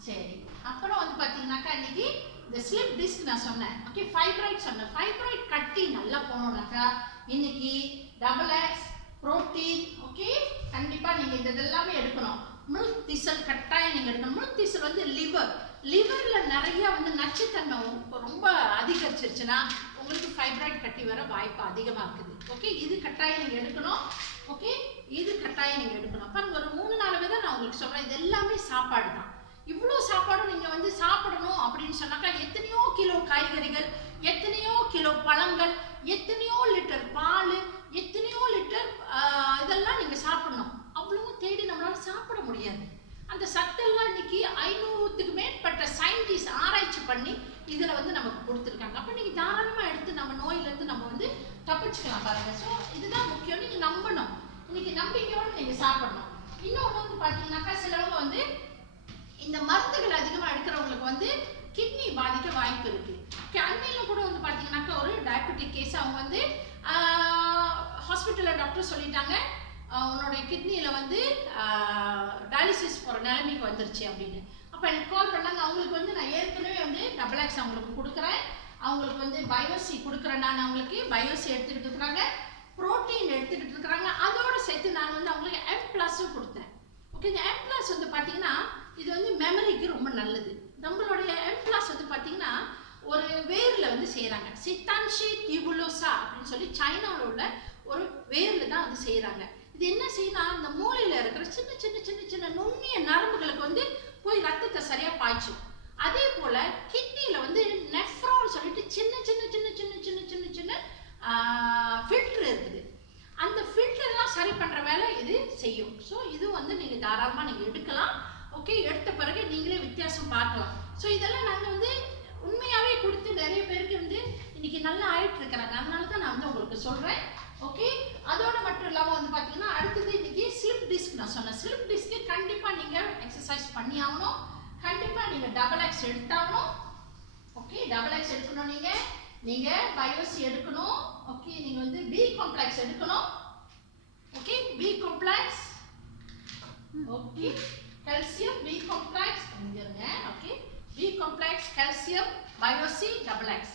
சரி, அப்புறம் வந்து பார்த்தீங்கன்னாக்கா இன்னைக்கு இந்த ஸ்லிப் டிஸ்க் நான் சொன்னேன். ஓகே, ஃபைப்ராய்ட் சொன்னேன். ஃபைப்ராய்ட் கட்டி நல்லா போனோம்னாக்கா இன்னைக்கு டபுள் எக்ஸ் புரோட்டீன். ஓகே, கண்டிப்பா நீங்க இதெல்லாமே எடுக்கணும். மில்க் திசல் கட்டாயம் நீங்க எடுக்கணும். மில்க் திசல் வந்து லிவர்ல நிறைய வந்து நச்சுத்தன்மை ரொம்ப அதிகரிச்சிருச்சுன்னா உங்களுக்கு ஃபைப்ராய்ட் கட்டி வர வாய்ப்பு அதிகமா இருக்குது. ஓகே, இது கட்டாயம் நீங்க எடுக்கணும். ஓகே, இது கட்டாயம் நீங்க எடுக்கணும். பாருங்க, ஒரு 3-4 விதம் நான் உங்களுக்கு சொல்றேன், இது எல்லாமே சாப்பாடு தான். இவ்வளோ சாப்பாடும் நீங்க வந்து சாப்பிடணும் அப்படின்னு சொன்னாக்கா எத்தனையோ கிலோ காய்கறிகள், எத்தனையோ கிலோ பழங்கள், எத்தனையோ லிட்டர் பால், எத்தனையோ லிட்டர் இதெல்லாம் நீங்க சாப்பிடணும். அவ்வளவும் தேடி நம்மளால சாப்பிட முடியாது. அந்த சத்தெல்லாம் இன்னைக்கு 500க்கு மேற்பட்ட சயின்டிஸ்ட் ஆராய்ச்சி பண்ணி இதுல வந்து நமக்கு கொடுத்துருக்காங்க. அப்ப நீங்க தாராளமா எடுத்து நம்ம நோயில இருந்து நம்ம வந்து தப்பிச்சுக்கலாம் பாருங்க. ஸோ இதுதான் முக்கியம், நீங்க நம்பணும். இன்னைக்கு நம்பிக்கையோடு நீங்க சாப்பிடணும். இன்னொன்று வந்து பாத்தீங்கன்னாக்கா சிலவங்க வந்து இந்த மருந்துகள் அதிகமா எடுக்கிறவங்களுக்கு வந்து கிட்னி பாதிக்க வாய்ப்பு இருக்கு. அண்மையில கூட வந்து பாத்தீங்கன்னாக்கா ஒரு டயபெட்டிக் கேஸ், அவங்க வந்து ஹாஸ்பிட்டல்ல டாக்டர் சொல்லிட்டாங்க உன்னுடைய கிட்னியில வந்து டயாலிசிஸ் போற நிலைமைக்கு வந்துருச்சு அப்படின்னு. அப்ப எனக்கு கால் பண்ணாங்க. அவங்களுக்கு வந்து நான் ஏற்கனவே வந்து டபுள் எக்ஸ் அவங்களுக்கு கொடுக்குறேன், அவங்களுக்கு வந்து பயோசி கொடுக்குறேன், நான் அவங்களுக்கு பயோசி எடுத்துக்கிட்டு இருக்கிறாங்க. புரோட்டீன் எடுத்துக்கிட்டு இருக்கிறாங்க. அதோட சேர்த்து நான் வந்து அவங்களுக்கு M+ கொடுத்தேன். ஓகே, இந்த M+ வந்து பார்த்தீங்கன்னா இது வந்து மெமரிக்கு ரொம்ப நல்லது. நம்மளுடைய M+ வந்து பார்த்தீங்கன்னா ஒரு வேரில் வந்து செய்கிறாங்க. சித்தான்ஷி டியூபுலோசா அப்படின்னு சொல்லி சைனாவில் உள்ள ஒரு வேரில் தான் வந்து செய்கிறாங்க. இது என்ன செய்யணும், அந்த மூளையில் இருக்கிற சின்ன சின்ன சின்ன சின்ன நுண்ணிய நரம்புகளுக்கு வந்து போய் ரத்தத்தை சரியாக பாய்ச்சும். அதே போல் கிட்னியில் வந்து நெஃப்ரான் சொல்லிட்டு சின்ன சின்ன சின்ன சின்ன சின்ன சின்ன சின்ன ஃபில்டர் இருக்குது. அந்த ஃபில்டர்லாம் சரி பண்ணுற வேலை இது செய்யும். ஸோ இது வந்து நீங்கள் தாராளமாக நீங்கள் எடுக்கலாம். ஓகே, எடுத்த பிறகு நீங்களே வித்தியாசம் பார்க்கலாம். ஸோ இதெல்லாம் நாங்கள் வந்து உண்மையாகவே கொடுத்து நிறைய பேருக்கு வந்து இன்னைக்கு நல்லா ஆயிட்டு இருக்கிறாங்க. அதனால தான் நான் வந்து உங்களுக்கு சொல்கிறேன். ஓகே, அதோட மட்டும் இல்லாமல் வந்து பார்த்தீங்கன்னா அடுத்தது இன்னைக்கு ஸ்லிப் டிஸ்க். நான் சொன்னேன் ஸ்லிப் டிஸ்க்கு கண்டிப்பாக நீங்கள் எக்ஸசைஸ் பண்ணி ஆகணும். கண்டிப்பாக நீங்கள் XX எடுத்தாகணும். ஓகே, XX எடுக்கணும். நீங்கள் பயோசி எடுக்கணும். ஓகே, நீங்கள் வந்து B காம்ப்ளெக்ஸ் எடுக்கணும். Okay, B complex. Okay, calcium B complex பண்ணிருங்க. Okay, B complex, calcium, bio C, XX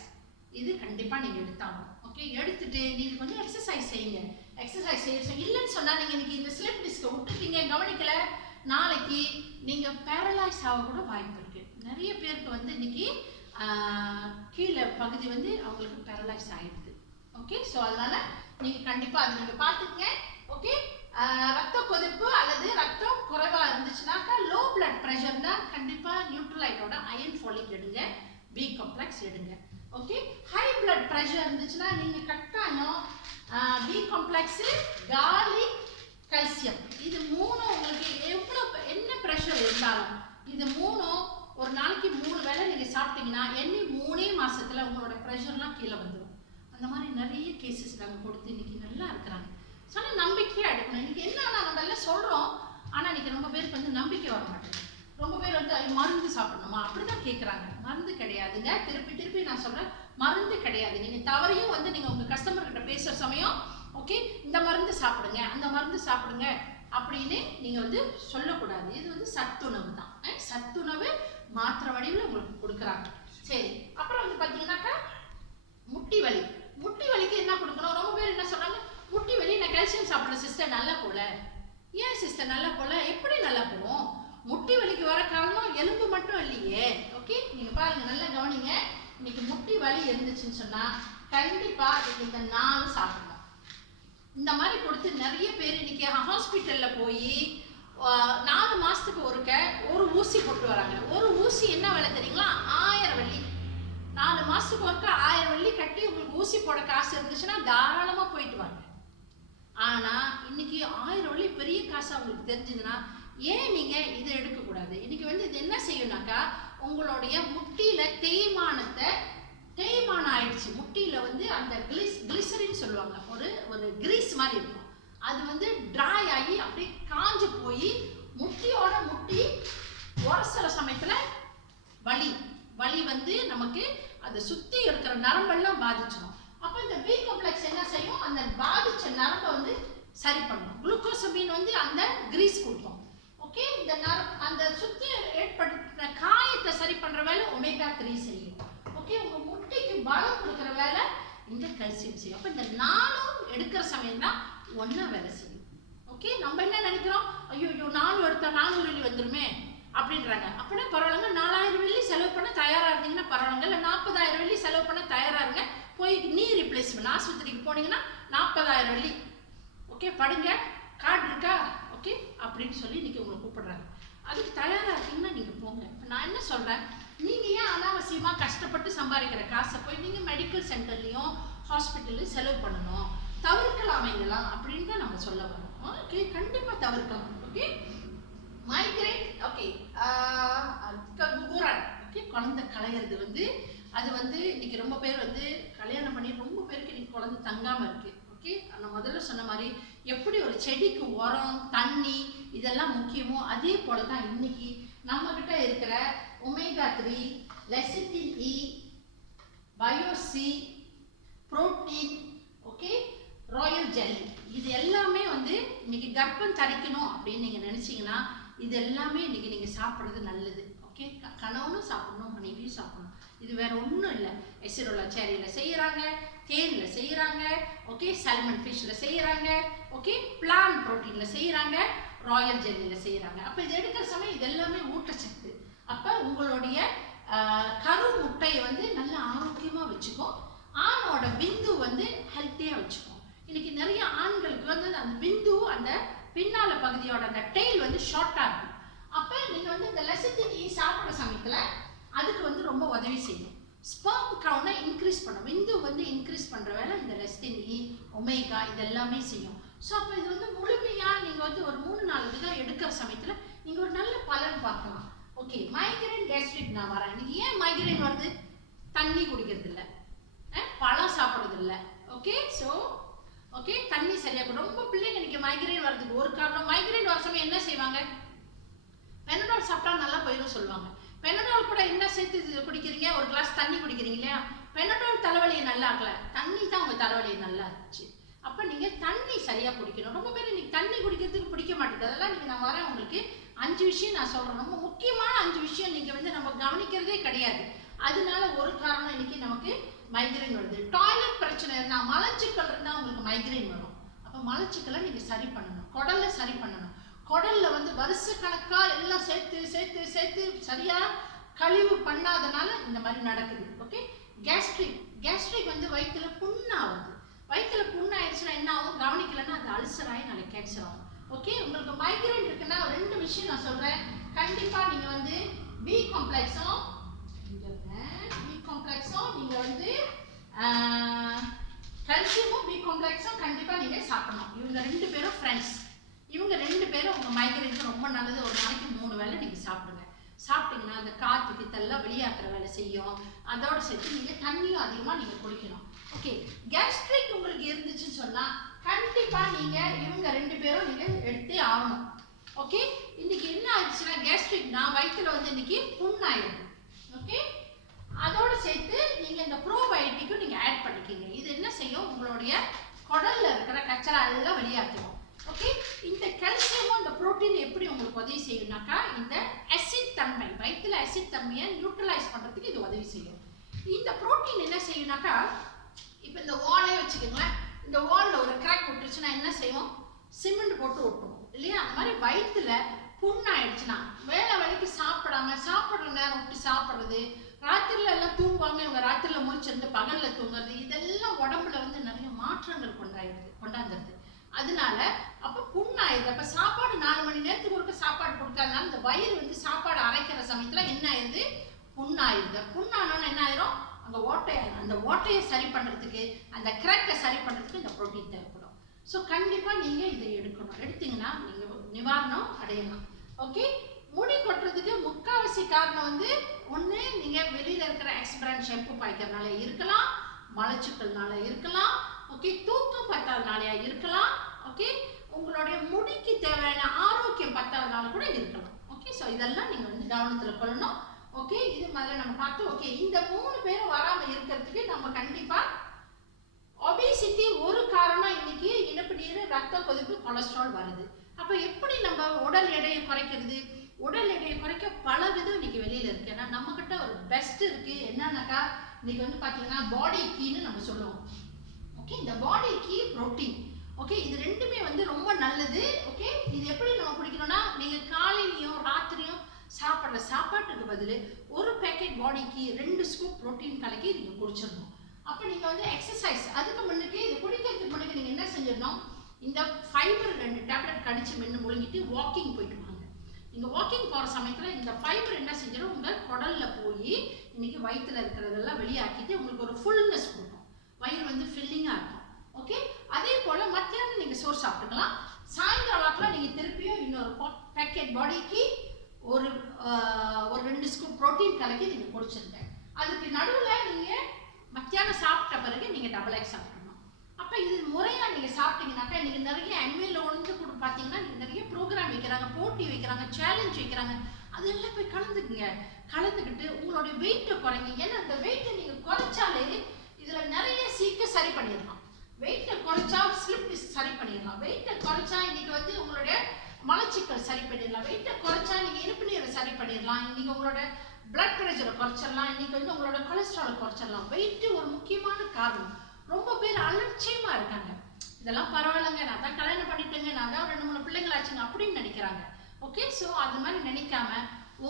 இது கண்டிப்பாக நீங்கள் எடுத்தாகணும். ஓகே, எடுத்துட்டு நீங்கள் கொஞ்சம் எக்ஸசைஸ் செய்யுங்க. எக்ஸசைஸ் செய்ய இல்லைன்னு சொன்னால் நீங்கள் இன்னைக்கு இந்த ஸ்லிப் டிஸ்கை விட்டுருக்கீங்க, கவனிக்கலை, நாளைக்கு நீங்கள் பேரலைஸ் ஆக கூட வாய்ப்பு இருக்குது. நிறைய பேருக்கு வந்து இன்னைக்கு கீழே பகுதி வந்து அவங்களுக்கு பேரலைஸ் ஆகிடுது. ஓகே, ஸோ அதனால் நீங்கள் கண்டிப்பாக அதை நீங்கள் பார்த்துக்குங்க. ஓகே, ரத்த கொதிப்பு அல்லது ரத்தம் குறைவாக இருந்துச்சுனாக்கா லோ பிளட் ப்ரெஷர்னா கண்டிப்பாக நியூட்ரலைட்டோட அயன் ஃபாலிக் எடுங்க, B காம்ப்ளெக்ஸ் எடுங்க. ஓகே, ஹை பிளட் ப்ரெஷர் இருந்துச்சுன்னா நீங்கள் கட்டாயம் B காம்ப்ளெக்ஸு, கார்லிக், கால்சியம் இது மூணும் உங்களுக்கு எவ்வளோ என்ன ப்ரெஷர் இருந்தாலும் இது மூணும் ஒரு நாளைக்கு 3 வேளை நீங்கள் சாப்பிட்டீங்கன்னா எண்ணி 3 மாதத்தில் உங்களோட ப்ரெஷர்லாம் கீழே வந்துடும். அந்த மாதிரி நிறைய கேசஸ் நாங்கள் கொடுத்து இன்னைக்கு நல்லா இருக்கிறாங்க. சொன்னால் நம்பிக்கையாக எடுக்கணும். இன்றைக்கி என்னன்னா நம்ம எல்லாம் சொல்கிறோம், ஆனால் இன்றைக்கி ரொம்ப பேருக்கு வந்து நம்பிக்கை வர மாட்டேங்குது. ரொம்ப பேர் வந்து மருந்து சாப்பிடணுமா அப்படி தான் கேட்குறாங்க. மருந்து கிடையாதுங்க. திருப்பி திருப்பி நான் சொல்கிறேன், மருந்து கிடையாது. நீங்கள் தவறையும் வந்து நீங்கள் உங்கள் கஸ்டமர்கிட்ட பேசுகிற சமயம் ஓகே இந்த மருந்து சாப்பிடுங்க, அந்த மருந்து சாப்பிடுங்க அப்படின்னு நீங்கள் வந்து சொல்லக்கூடாது. இது வந்து சத்துணவு தான். சத்துணவு மாத்திரை வடிவில் உங்களுக்கு கொடுக்குறாங்க. சரி, அப்புறம் வந்து பார்த்தீங்கன்னாக்கா முட்டி வலி. முட்டி வலிக்கு என்ன கொடுக்கணும்? ரொம்ப பேர் என்ன சொல்கிறாங்க, முட்டி வலி நான் கால்சியம் சாப்பிட்றேன் சிஸ்டர், நல்லா போல. ஏன் சிஸ்டர் நல்லா போல? எப்படி நல்லா போகும்? முட்டி வலிக்கு வர காரணம் எலும்பு மட்டும் இல்லையே. ஓகே, நீங்கள் பாருங்கள், நல்லா கவனிங்க. இன்னைக்கு முட்டி வலி இருந்துச்சுன்னு சொன்னால் கண்டிப்பாக நீங்கள் இந்த 4 சாப்பிடணும். இந்த மாதிரி கொடுத்து நிறைய பேர் இன்னைக்கு ஹாஸ்பிட்டலில் போய் 4 மாதத்துக்கு ஒரு ஊசி போட்டு வராங்க. ஒரு ஊசி என்ன விலை தெரியுங்களா? 1000 வெள்ளி. 4 மாதத்துக்கு ஒருக்க 1000 வெள்ளி கட்டி உங்களுக்கு ஊசி போட காசு இருந்துச்சுன்னா தாராளமாக போயிட்டு வாங்க. ஆனால் இன்னைக்கு 1000 வெள்ளி பெரிய காசு அவங்களுக்கு தெரிஞ்சதுன்னா ஏன் நீங்கள் இதை எடுக்கக்கூடாது? இன்னைக்கு வந்து இது என்ன செய்யணும்னாக்கா உங்களுடைய முட்டியில் தேய்மானம் ஆயிடுச்சு. முட்டியில் வந்து அந்த கிளிசரின்னு சொல்லுவாங்க, ஒரு கிரீஸ் மாதிரி இருக்கும். அது வந்து ட்ரை ஆகி அப்படியே காஞ்சு போய் முட்டியோட முட்டி உரசுற சமயத்தில் வலி வந்து நமக்கு அதை சுற்றி இருக்கிற நரம்பெல்லாம் பாதிச்சிடும். அப்போ இந்த B காம்ப்ளெக்ஸ் என்ன செய்யும்? அந்த பாதிச்ச நரம்பை வந்து சரி பண்ணும். குளுக்கோசமீன் வந்து அந்த கிரீஸ் கொடுக்கும். ஓகே, இந்த அந்த சுற்றி ஏற்படுத்தின காயத்தை சரி பண்ணுற வேலை omega-3 செய்யும். ஓகே, உங்கள் முட்டிக்கு பலம் கொடுக்குற வேலை இந்த கால்சியம் செய்யும். அப்போ இந்த 4 எடுக்கிற சமயம் தான் ஒன்றா வேலை செய்யும். ஓகே, நம்ம என்ன நினைக்கிறோம், ஐயோ 4 எடுத்தா 400 வெள்ளி வந்துருமே அப்படின்றாங்க. அப்படின்னா பரவாயில்லைங்க, 4000 வெள்ளி செலவு பண்ண தயாராக இருந்தீங்கன்னா பரவாயில்லைங்க, இல்லை 40000 வெள்ளி செலவு பண்ண தயாராக இருங்க. போய் நீ ரீப்ளேஸ்மெண்ட் ஆஸ்பத்திரிக்கு போனீங்கன்னா 40000 வெள்ளி. ஓகே, படுங்க, கார்டு இருக்கா? ஓகே அப்படின்னு சொல்லி இன்றைக்கி உங்களை கூப்பிடுறாங்க. அதுக்கு தயாராக இருக்கீங்கன்னா நீங்கள் போங்க. இப்போ நான் என்ன சொல்கிறேன், நீங்கள் ஏன் அனாவசியமாக கஷ்டப்பட்டு சம்பாதிக்கிற காசை போய் நீங்கள் மெடிக்கல் சென்டர்லேயும் ஹாஸ்பிட்டல்லையும் செலவு பண்ணணும்? தவிர்க்கலாம் இதெல்லாம் அப்படின்னு தான் நம்ம சொல்ல வரோம். ஓகே, கண்டிப்பாக தவிர்க்கலாம். Okay, migrate. ஓகே, குரான். ஓகே, குழந்தை கலையிறது வந்து அது வந்து இன்னைக்கு ரொம்ப பேர் வந்து கல்யாணம் பண்ணி ரொம்ப பேருக்கு இன்னைக்கு குழந்தை தங்காமல் இருக்குது. ஓகே, நான் முதல்ல சொன்ன மாதிரி எப்படி ஒரு செடிக்கு உரம், தண்ணி இதெல்லாம் முக்கியமோ அதே போல தான் இன்னைக்கு நம்மக்கிட்ட இருக்கிற omega-3, lecithin E, bio C, protein, okay, royal jelly இது எல்லாமே வந்து இன்னைக்கு கர்ப்பம் தரிக்கணும் அப்படின்னு நீங்கள் நினச்சிங்கன்னா இது எல்லாமே இன்னைக்கு நீங்கள் சாப்பிட்றது நல்லது. ஓகே, கணவனும் சாப்பிடணும், மனைவியும் சாப்பிடணும். இது வேற ஒன்றும் இல்லை. எசிரோலா சேரியில் செய்கிறாங்க, தேனில் செய்கிறாங்க, ஓகே, சால்மன் ஃபிஷ்ஷில் செய்கிறாங்க, ஓகே, பிளான் ப்ரோட்டீனில் செய்கிறாங்க, ராயல் ஜெல்லியில் செய்கிறாங்க. அப்போ இது எடுக்கிற சமயம் இது எல்லாமே ஊட்டச்சத்து. அப்போ உங்களுடைய கரு முட்டையை வந்து நல்ல ஆரோக்கியமாக வச்சுக்கும். ஆணோட பிந்து வந்து ஹெல்த்தியாக வச்சுக்கும். இன்னைக்கு நிறைய ஆண்களுக்கு வந்து அந்த பிந்து, அந்த பின்னால பகுதியோட அந்த டெய்ல் வந்து ஷார்ட்டாக இருக்கும். அப்போ நீங்கள் வந்து இந்த லெசித்தின் ஈ சாப்பிட்ற சமயத்தில் அதுக்கு வந்து ரொம்ப உதவி செய்யும். ஸ்பெர்ம் கவுண்டை இன்க்ரீஸ் பண்ணும். விந்து வந்து இன்க்ரீஸ் பண்ணுற வேலை இந்த லெசித்தின் ஈ, ஒமேகா இதெல்லாமே செய்யும். ஸோ அப்போ இது வந்து முழுமையாக நீங்கள் வந்து ஒரு 3-4 விதம் எடுக்கிற சமயத்தில் நீங்கள் ஒரு நல்ல பலன் பார்க்கலாம். ஓகே, மைக்ரைன் கேஸ்ட்ரிக் நான் வரேன். இன்னைக்கு ஏன் மைக்ரைன் வருது? தண்ணி குடிக்கிறது இல்லை, பழம் சாப்பிட்றது இல்லை. ஓகே, ஸோ ஓகே, தண்ணி சரியாக ரொம்ப பிள்ளைங்க இன்னைக்கு மைக்ரைன் வர்றதுக்கு ஒரு காரணம். மைக்ரைன் வர சமயம் என்ன செய்வாங்க? பெனடால் சாப்பிட்டா நல்லா போயிடும் சொல்லுவாங்க. பெனடால் கூட என்ன சேர்த்து குடிக்கிறீங்க? ஒரு கிளாஸ் தண்ணி குடிக்கிறீங்க இல்லையா? பெனடால் தலைவலியை நல்லா ஆக்கல, தண்ணி தான் உங்கள் தலைவலியை நல்லா இருந்துச்சு. அப்போ நீங்கள் தண்ணி சரியாக குடிக்கணும். ரொம்ப பேர் இன்னைக்கு தண்ணி குடிக்கிறதுக்கு பிடிக்க மாட்டேங்குது. அதெல்லாம் நீங்கள் நான் வரேன் உங்களுக்கு 5 விஷயம் நான் சொல்கிறேன். ரொம்ப முக்கியமான 5 விஷயம் நீங்கள் வந்து நம்ம கவனிக்கிறதே கிடையாது. அதனால ஒரு காரணம் இன்னைக்கு நமக்கு மைக்ரைன் வருது. டாய்லெட் பிரச்சனை இருந்தால், மலச்சிக்கல் இருந்தால் உங்களுக்கு மைக்ரைன் வரும். அப்போ மலச்சிக்கலை நீங்கள் சரி பண்ணணும், குடல்ல சரி பண்ணணும். குடல்ல வந்து வருஷக்கணக்காக எல்லாம் சேர்த்து சேர்த்து சேர்த்து சரியாக கழிவு பண்ணாதனால இந்த மாதிரி நடக்குது. ஓகே, கேஸ்ட்ரிக் வந்து வயிற்றுல புண்ணாகுது. வயிற்றுல புண்ணாயிடுச்சுன்னா என்ன ஆகும்? கவனிக்கலைன்னா அது அல்சர் ஆகி நாளைக்கு கேன்சர் ஆகும். ஓகே, உங்களுக்கு மைக்ரைன் இருக்குன்னா 2 விஷயம் நான் சொல்கிறேன். கண்டிப்பாக நீங்கள் வந்து பி காம்ப்ளெக்ஸும் நீங்கள் வந்து கல்சியமும் பி காம்ப்ளெக்ஸும் கண்டிப்பாக நீங்கள் சாப்பிடணும். இவங்க 2 பேரும் ஃப்ரெண்ட்ஸ். இவங்க 2 பேரும் உங்கள் மைக்ரைனுக்கு ரொம்ப நல்லது. ஒரு நாளைக்கு 3 வேளை நீங்கள் சாப்பிடுங்க. சாப்பிட்டீங்கன்னா அந்த காற்று கித்தெல்லாம் வெளியாக்குற வேலை செய்யும். அதோட சேர்த்து நீங்கள் தண்ணியும் அதிகமாக நீங்கள் குடிக்கணும். ஓகே, கேஸ்ட்ரிக் உங்களுக்கு இருந்துச்சுன்னு சொன்னால் கண்டிப்பாக நீங்கள் இவங்க 2 பேரும் நீங்கள் எடுத்தே ஆகணும். ஓகே, இன்னைக்கு என்ன ஆயிடுச்சுன்னா கேஸ்ட்ரிக்னா வயிற்றுல வந்து இன்னைக்கு புண்ணாயிடுது. ஓகே, அதோட சேர்த்து நீங்கள் இந்த ப்ரோபயோட்டிக்கும் நீங்கள் ஆட் பண்ணிக்கிங்க. இது என்ன செய்யும்? உங்களுடைய குடல்ல இருக்கிற கச்சரா எல்லாம் வெளியாக்கிடும். ஓகே, இந்த கால்சியமும் இந்த புரோட்டீன் எப்படி உங்களுக்கு உதவி செய்யும்னாக்கா, இந்த அசிட் தன்மை, வயிற்றுல அசிட் தன்மையை நியூட்ரலைஸ் பண்ணுறதுக்கு இது உதவி செய்யும். இந்த புரோட்டீன் என்ன செய்யும்னாக்கா, இப்போ இந்த வாலே வச்சுக்கோங்களேன், இந்த வாலில் ஒரு கிராக் விட்டுருச்சுன்னா என்ன செய்வோம்? சிமெண்ட் போட்டு ஒட்டுவோம் இல்லையா? அந்த மாதிரி வயிற்றுல புண்ணாயிடுச்சுன்னா வேலை வேலைக்கு சாப்பிடாம சாப்பிட்ற நேரம் விட்டு சாப்பிட்றது, ராத்திரில எல்லாம் தூங்குவாங்க, இவங்க ராத்திரில முழிச்சிருந்து பகலில் தூங்குறது, இதெல்லாம் உடம்புல வந்து நிறைய மாற்றங்கள் கொண்டாந்துருது. அதனால அப்போ புண்ணாயிடுது. அப்போ சாப்பாடு 4 மணி நேரத்துக்கு ஒருக்க சாப்பாடு கொடுக்காதனால இந்த வயிறு வந்து சாப்பாடு அரைக்கிற சமயத்தில் என்ன ஆயிடுது? புண்ணாயிடுது. புண்ணானோன்னு என்ன ஆயிரும்? அந்த ஓட்டையை சரி பண்ணுறதுக்கு, அந்த கிராக்கை சரி பண்ணுறதுக்கு இந்த ப்ரோட்டீன் தேவைப்படும். ஸோ கண்டிப்பாக நீங்கள் இதை எடுக்கணும். எடுத்தீங்கன்னா நீங்கள் நிவாரணம் அடையலாம். ஓகே, முடி கொட்டுறதுக்கு முக்கால்வாசி காரணம் வந்து ஒன்று நீங்கள் வெளியில் இருக்கிற எக்ஸ்பிராண்ட் ஷாம்பு பாய்க்கிறதுனால இருக்கலாம், மலச்சிக்கல்னால இருக்கலாம், ஓகே, தூக்கம் பத்தாதனாலையா இருக்கலாம், ஓகே, உங்களுடைய முடிக்கு தேவையான ஆரோக்கியம் பத்தாதனால கூட இருக்கலாம். ஓகே, ஸோ இதெல்லாம் நீங்கள் வந்து கவனத்தில் கொள்ளணும். ஓகே, இது மாதிரி நம்ம பார்த்து ஓகே இந்த 3 பேரும் வராமல் இருக்கிறதுக்கு நம்ம கண்டிப்பாக ஒபேசிட்டி ஒரு காரணம். இன்னைக்கு இனிப்பு நீர், ரத்த கொதிப்பு, கொலஸ்ட்ரால் வருது. அப்போ எப்படி நம்ம உடல் எடையை குறைக்கிறது? உடல் எடையை குறைக்க பல விதம் இன்னைக்கு வெளியில் இருக்குது. ஏன்னா நம்மக்கிட்ட ஒரு பெஸ்ட் இருக்குது. என்னன்னாக்கா இன்னைக்கு வந்து பார்த்தீங்கன்னா பாடி கீன்னு நம்ம சொல்லுவோம். ஓகே, இந்த பாடி கீ புரோட்டீன். ஓகே, இது 2மே வந்து ரொம்ப நல்லது. ஓகே, இது எப்படி நம்ம குடிக்கணும்னா, நீங்கள் காலையிலையும் ராத்திரியும் சாப்பிட்ற சாப்பாட்டுக்கு பதில் ஒரு பேக்கெட் பாடி கீ 2 ஸ்கூப் புரோட்டீன் கலக்கி நீங்கள் குடிச்சிடணும். அப்போ நீங்கள் வந்து எக்ஸசைஸ் அதுக்கு முன்னுக்கு இது குடிக்கிறதுக்கு முன்னுக்கு நீங்கள் என்ன செஞ்சிடணும்? இந்த ஃபைபர் 2 டேப்லெட் கடிச்சு மென்று முழுங்கிட்டு வாக்கிங் போயிட்டு வாங்க. நீங்கள் வாக்கிங் போகிற சமயத்தில் இந்த ஃபைபர் என்ன செஞ்சிடும்? உங்கள் குடலில் போய் இன்னைக்கு வயிற்றுல இருக்கிறதெல்லாம் வெளியாக்கிட்டு உங்களுக்கு ஒரு ஃபுல்னஸ் கொடுக்கும். வயிறு வந்து ஃபில்லிங்காக இருக்கும். ஓகே, அதே போல் மத்தியானம் நீங்கள் சோறு சாப்பிட்டுக்கலாம். சாயந்தரம் வாக்கில் நீங்கள் திருப்பியும் இன்னொரு பேக்கெட் பாடிக்கு ஒரு 2 ஸ்கூப் ப்ரோட்டீன் கலக்கி நீங்கள் குடிச்சிருங்க. அதுக்கு நடுவில் நீங்கள் மத்தியானம் சாப்பிட்ட பிறகு நீங்கள் டபுள் எக்ஸ் சாப்பிடணும். அப்போ இது முறையாக நீங்கள் சாப்பிட்டீங்கன்னாக்கா நீங்கள் நிறைய அன்மையில் ஒன்று கூட பார்த்தீங்கன்னா நீங்கள் நிறைய ப்ரோக்ராம் வைக்கிறாங்க, போட்டி வைக்கிறாங்க, சேலஞ்ச் வைக்கிறாங்க. அதெல்லாம் போய் கலந்துக்கிட்டு உங்களுடைய வெயிட்டை குறைங்க. ஏன்னா அந்த வெயிட்டை நீங்கள் குறைச்சாலே இதில் நிறைய சீக்கிரம் சரி பண்ணிடலாம். வெயிட்டை குறைச்சா ஸ்லிப் சரி பண்ணிடலாம். வெயிட்டை குறைச்சா இன்னைக்கு வந்து உங்களுடைய மலச்சிக்கல் சரி பண்ணிடலாம். வெயிட்டை குறைச்சா நீங்கள் இனிப்பு நீரை சரி பண்ணிடலாம். இன்னைக்கு உங்களோட பிளட் ப்ரெஷரை குறைச்சிடலாம். இன்னைக்கு வந்து உங்களோட கொலஸ்ட்ராலை குறைச்சிடலாம். வெயிட் ஒரு முக்கியமான காரணம். ரொம்ப பேர் அலட்சியமா இருக்காங்க. இதெல்லாம் பரவாயில்லைங்க, நான் தான் கல்யாணம் பண்ணிட்டேங்க, நான் தான் 2-3 பிள்ளைங்கள் ஆச்சுங்க அப்படின்னு நினைக்கிறாங்க. ஓகே, ஸோ அது மாதிரி நினைக்காம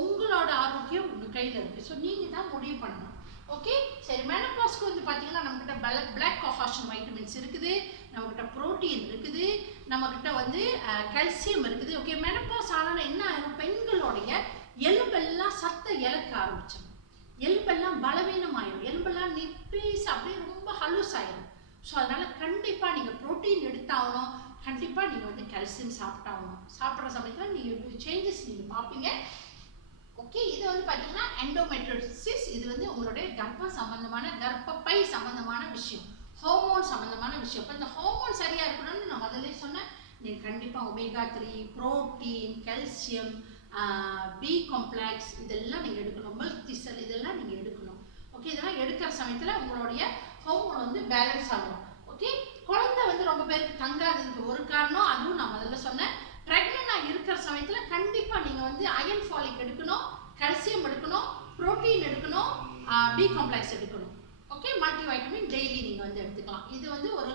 உங்களோட ஆரோக்கியம் உங்க கையில் இருக்கு. ஸோ நீங்க தான் முடிவு பண்ணணும். ஓகே, சரி. மெனோபாஸ்க்கு வந்து பார்த்தீங்கன்னா நம்மகிட்ட பிளாக் காஃபாஷன் வைட்டமின்ஸ் இருக்குது, நம்மகிட்ட புரோட்டீன் இருக்குது, நம்மகிட்ட வந்து கால்சியம் இருக்குது. ஓகே, மெனோபாஸ் ஆனால் என்ன ஆகும், பெண்களுடைய எலும்பெல்லாம் சத்தை இழக்க ஆரம்பிச்சிடும். எலும்பெல்லாம் பலவீனமாயிடும். எலும்பெல்லாம் நிப்பீஸ் அப்படியே ரொம்ப ஹலூஸ் ஆயிடும். ஸோ அதனால கண்டிப்பாக நீங்கள் ப்ரோட்டீன் எடுத்தாகணும். கண்டிப்பாக நீங்கள் வந்து கால்சியம் சாப்பிட்டாகணும். சாப்பிட்ற சமயத்தில் நீங்கள் சேஞ்சஸ் நீங்கள் பார்ப்பீங்க. ஓகே, இது வந்து பார்த்தீங்கன்னா எண்டோமெட்ரியோசிஸ். இது வந்து உங்களுடைய கர்ப்பப்பை சம்பந்தமான விஷயம், ஹார்மோன் சம்பந்தமான விஷயம். இப்போ இந்த ஹார்மோன் சரியாக இருக்கணும்னு நான் முதல்ல சொன்னேன். நீங்கள் கண்டிப்பாக omega 3, protein, calcium, B complex இதெல்லாம் நீங்கள் எடுக்கணும். மில்க் திசல் இதெல்லாம் நீங்கள் எடுக்கணும். ஓகே, இதெல்லாம் எடுக்கிற சமயத்தில் உங்களுடைய ஹார்மோன் வந்து பேலன்ஸ் ஆகும். ஓகே, குழந்தை வந்து ரொம்ப பேருக்கு தங்காததுக்கு ஒரு காரணம் அதுவும் நான் முதல்ல சொன்னேன். ப்ரெக்னென்ட்டாக இருக்கிற சமயத்தில் கண்டிப்பாக நீங்கள் வந்து அயன் ஃபாலிக் எடுக்கணும், கால்சியம் எடுக்கணும், புரோட்டீன் எடுக்கணும், பி காம்ப்ளெக்ஸ் எடுக்கணும். ஓகே, மல்டி வைட்டமின் டெய்லி நீங்கள் வந்து எடுத்துக்கலாம். இது வந்து ஒரு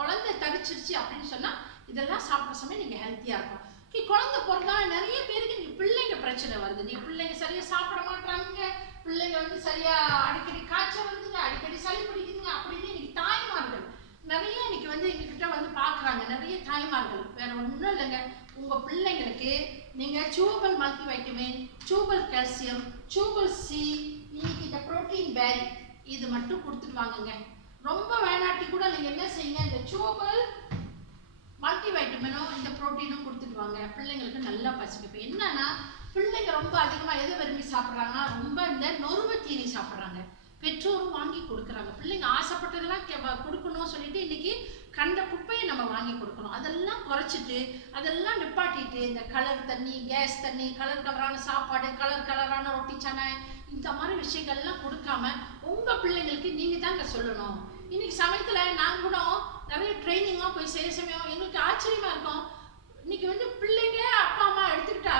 குழந்தை தரிச்சிருச்சு அப்படின்னு சொன்னால் இதெல்லாம் சாப்பிட்ற சமயம் நீங்கள் ஹெல்த்தியாக இருக்கும். ஓகே, குழந்தை பிறந்தா நிறைய பேருக்கு நீங்கள் பிள்ளைங்க பிரச்சனை வருது. நீங்கள் பிள்ளைங்க சரியாக சாப்பிட மாட்டாங்க, பிள்ளைங்க வந்து சரியாக அடிக்கடி காய்ச்சல் வருதுங்க, அடிக்கடி சளி பிடிக்குதுங்க அப்படின்னு இன்னைக்கு தாய்மார்கள் நிறைய இன்னைக்கு வந்து எங்ககிட்ட வந்து பார்க்குறாங்க. நிறைய தாய்மார்கள் வேற ஒன்றும் இல்லைங்க, உங்கள் பிள்ளைங்களுக்கு நீங்கள் சூபல் மல்டி வைட்டமின், சூபல் கால்சியம், சூபல் சி, இன்னைக்கு இந்த புரோட்டீன் பேரி இது மட்டும் கொடுத்துட்டு வாங்குங்க. ரொம்ப வேணாட்டி கூட நீங்கள் என்ன செய்யுங்க, இந்த சூபல் மல்டி வைட்டமினும் இந்த புரோட்டீனும் கொடுத்துட்டு வாங்க. பிள்ளைங்களுக்கு நல்லா பசிக்கும். இப்போ என்னன்னா பிள்ளைங்க ரொம்ப அதிகமாக எதை விரும்பி சாப்பிட்றாங்கன்னா ரொம்ப இந்த நொறுவ தீனி சாப்பிட்றாங்க. பெற்றோரும் வாங்கி கொடுக்குறாங்க. பிள்ளைங்க ஆசைப்பட்டதெல்லாம் கொடுக்கணும்னு சொல்லிட்டு இன்னைக்கு கண்ட குப்பையை நம்ம வாங்கி கொடுக்கணும். அதெல்லாம் குறைச்சிட்டு அதெல்லாம் நிப்பாட்டிட்டு இந்த கலர் தண்ணி, கேஸ் தண்ணி, கலரான சாப்பாடு, கலரான ரொட்டி சனை இந்த மாதிரி விஷயங்கள்லாம் கொடுக்காம உங்கள் பிள்ளைங்களுக்கு நீங்கள் தாங்க சொல்லணும். இன்னைக்கு சமயத்தில் நாங்கள் கூட நிறைய ட்ரைனிங்லாம் போய் செய்ய சமயம் எங்களுக்கு ஆச்சரியமாக இருக்கும். இன்னைக்கு வந்து பிள்ளைங்க அப்பா அம்மா எடுத்துக்கிட்டா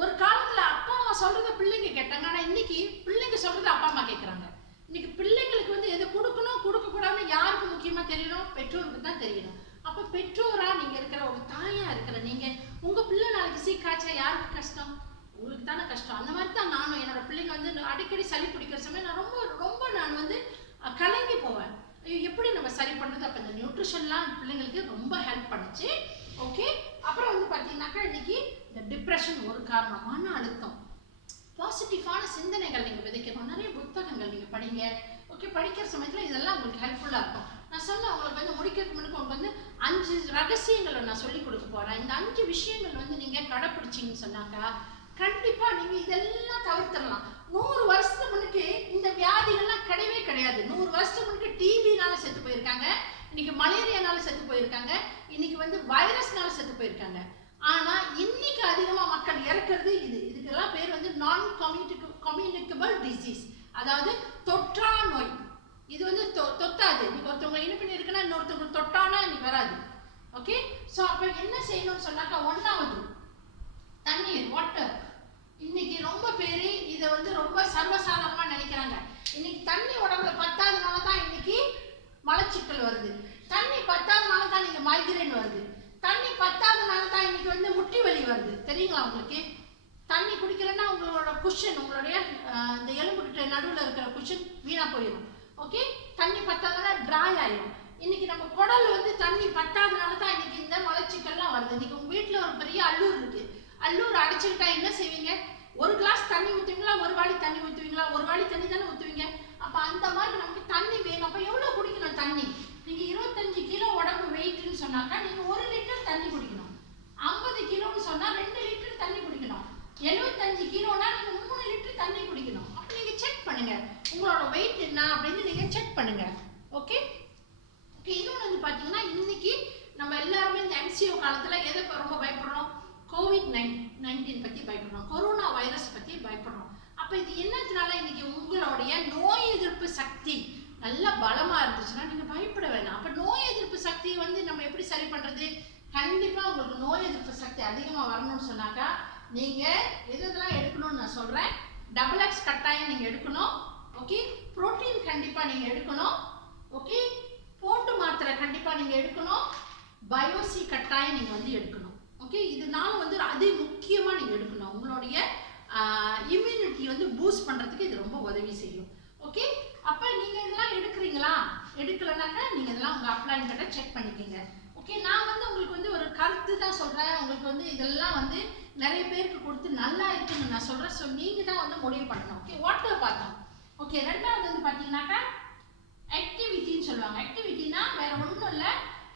ஒரு காலத்தில் அப்பா அம்மா சொல்கிறத பிள்ளைங்க கேட்டாங்க. ஆனால் இன்னைக்கு பிள்ளைங்க சொல்கிறத அப்பா அம்மா கேட்குறாங்க. இன்னைக்கு பிள்ளைங்களுக்கு வந்து எதை கொடுக்கணும் கொடுக்கக்கூடாதுன்னு யாருக்கு முக்கியமாக தெரியணும், பெற்றோருக்கு தான் தெரியணும். அப்போ பெற்றோராக நீங்கள் இருக்கிற ஒரு தாயாக இருக்கிற நீங்கள் உங்கள் பிள்ளை நாளைக்கு சீக்காய்ச்சா யாருக்கு கஷ்டம், உங்களுக்கு தானே கஷ்டம். அந்த மாதிரி தான் நானும் என்னோட பிள்ளைங்க வந்து அடிக்கடி சளி பிடிக்கிற சமயம் நான் ரொம்ப நான் வந்து கலங்கி போவேன். எப்படி நம்ம சரி பண்ணுறது. அப்போ இந்த நியூட்ரிஷன்லாம் பிள்ளைங்களுக்கு ரொம்ப ஹெல்ப் பண்ணுச்சு. ஓகே, அப்புறம் வந்து பார்த்தீங்கன்னாக்கா இன்னைக்கு இந்த டிப்ரெஷன் ஒரு காரணம், மன அழுத்தம். பாசிட்டிவான சிந்தனைகள் நீங்கள் விதைக்கணும். நிறைய புத்தகங்கள் நீங்கள் படிங்க. ஓகே, படிக்கிற சமயத்தில் இதெல்லாம் உங்களுக்கு ஹெல்ப்ஃபுல்லாக இருக்கும். நான் சொன்ன உங்களுக்கு வந்து முடிக்கிறதுக்கு முன்னாடி உங்களுக்கு வந்து 5 ரகசியங்களை நான் சொல்லிக் கொடுக்க போகிறேன். இந்த 5 விஷயங்கள் வந்து நீங்கள் கடைப்பிடிச்சிங்கன்னு சொன்னாக்கா கண்டிப்பாக நீங்கள் இதெல்லாம் தவிர்த்திடலாம். 100 வருஷத்துக்கு முன்னுக்கு இந்த வியாதிகள்லாம் கிடையவே கிடையாது. 100 வருஷத்துக்கு முன்னுக்கு டிபினால செத்து போயிருக்காங்க, இன்னைக்கு மலேரியானால செத்து போயிருக்காங்க, இன்னைக்கு வந்து வைரஸ்னால செத்து போயிருக்காங்க. ஆனால் இன்னைக்கு அதிகமாக மக்கள் இறக்குறது இதுக்கெல்லாம் பேர் வந்து நான் கம்யூனிகபிள் டிசீஸ், அதாவது தொற்றா நோய். இது வந்து தொத்தாது. இன்னைக்கு ஒருத்தவங்க இனிப்பு இருக்குன்னா இன்னொருத்தவங்க தொட்டானா இன்னைக்கு வராது. ஓகே, ஸோ அப்போ என்ன செய்யணும்னு சொன்னாக்கா 1வது தண்ணீர், வாட்டர். இன்னைக்கு ரொம்ப பேர் இதை வந்து ரொம்ப சர்வசாதாரணமாக நினைக்கிறாங்க. இன்னைக்கு தண்ணி உடம்புல பத்தாதனால தான் இன்னைக்கு மலச்சிக்கல் வருது, தண்ணி பத்தாதனால தான் இன்னைக்கு மைக்ரேன் வருது, தண்ணி பத்தாதனால தான் இன்னைக்கு வந்து முட்டி வலி வருது. தெரியுங்களா உங்களுக்கு? தண்ணி குடிக்கலன்னா உங்களோட குஷன், உங்களுடைய இந்த எலும்புக்கிட்ட நடுவில் இருக்கிற குஷன் வீணாக போயிடும். ஓகே, தண்ணி பத்தாதனால ட்ரை ஆயிடும். இன்னைக்கு நம்ம குடல் வந்து தண்ணி பத்தாதனால தான் இன்னைக்கு இந்த மலச்சிக்கல்லாம் வருது. இன்னைக்கு உங்கள் வீட்டில் ஒரு பெரிய அல்லூர் இருக்கு, அல்லூர் அடைச்சிக்கிட்டா என்ன செய்வீங்க? ஒரு கிளாஸ் தண்ணி ஊற்றுவீங்களா, ஒரு வாளி தண்ணி ஊற்றுவீங்களா? ஒரு வாளி தண்ணி தானே ஊற்றுவீங்க. அப்போ அந்த மாதிரி நமக்கு தண்ணி வேணும். அப்போ எவ்வளோ குடிக்கணும் தண்ணி? நீங்கள் 25 கிலோ உடம்பு வெயிட்னு சொன்னாக்கா நீங்கள் 1 லிட்டர் தண்ணி குடிக்கணும். 50 கிலோன்னு சொன்னால் 2 லிட்டர் தண்ணி குடிக்கணும். 75 கிலோனா நீங்கள் 3 லிட்டர் தண்ணி குடிக்கணும். அப்போ நீங்கள் செக் பண்ணுங்க உங்களோட வெயிட் என்ன அப்படின்னு நீங்கள் செக் பண்ணுங்க. Okay okay. இன்னொன்று வந்து பார்த்தீங்கன்னா இன்னைக்கு நம்ம எல்லாருமே இந்த MCO காலத்தில் எதை ரொம்ப பயப்படுறோம்? COVID-19 பற்றி பயப்படுறோம், கொரோனா வைரஸ் பற்றி பயப்படுறோம். அப்போ இது என்னத்தினால இன்னைக்கு உங்களுடைய நோய் எதிர்ப்பு சக்தி நல்லா பலமாக இருந்துச்சுன்னா நீங்கள் பயப்பட வேணாம். அப்போ நோய் எதிர்ப்பு சக்தியை வந்து நம்ம எப்படி சரி பண்ணுறது? கண்டிப்பாக உங்களுக்கு நோய் எதிர்ப்பு சக்தி அதிகமாக வரணும்னு சொன்னாக்கா நீங்கள் எதெல்லாம் எடுக்கணும்னு நான் சொல்கிறேன். டபுள் எக்ஸ் கட்டாயம் நீங்கள் எடுக்கணும். ஓகே, புரோட்டீன் கண்டிப்பாக நீங்கள் எடுக்கணும். ஓகே, போட்டு மாத்திரை கண்டிப்பாக நீங்கள் எடுக்கணும். பயோசி கட்டாயம் நீங்கள் வந்து எடுக்கணும். ஓகே, இதனால வந்து அதி முக்கியமாக நீங்கள் எடுக்கணும். உங்களுடைய இம்யூனிட்டி வந்து பூஸ்ட் பண்ணுறதுக்கு இது ரொம்ப உதவி செய்யும். ஓகே, அப்போ நீங்கள் இதெல்லாம் எடுக்கிறீங்களா? எடுக்கலைனாக்கா நீங்கள் இதெல்லாம் உங்கள் அப்ளைன் கிட்ட செக் பண்ணிக்கோங்க. ஓகே, நான் வந்து உங்களுக்கு வந்து ஒரு கருத்து தான் சொல்கிறேன். உங்களுக்கு வந்து இதெல்லாம் வந்து நிறைய பேருக்கு கொடுத்து நல்லா இருக்குன்னு நான் சொல்கிறேன். ஸோ நீங்கள் தான் வந்து முடிவு பண்ணணும். ஓகே, வாட்டர் பார்த்தோம். ஓகே, ரெண்டாவது வந்து பார்த்தீங்கன்னாக்கா ஆக்டிவிட்டின்னு சொல்லுவாங்க. ஆக்டிவிட்டினா வேற ஒன்றும் இல்லை,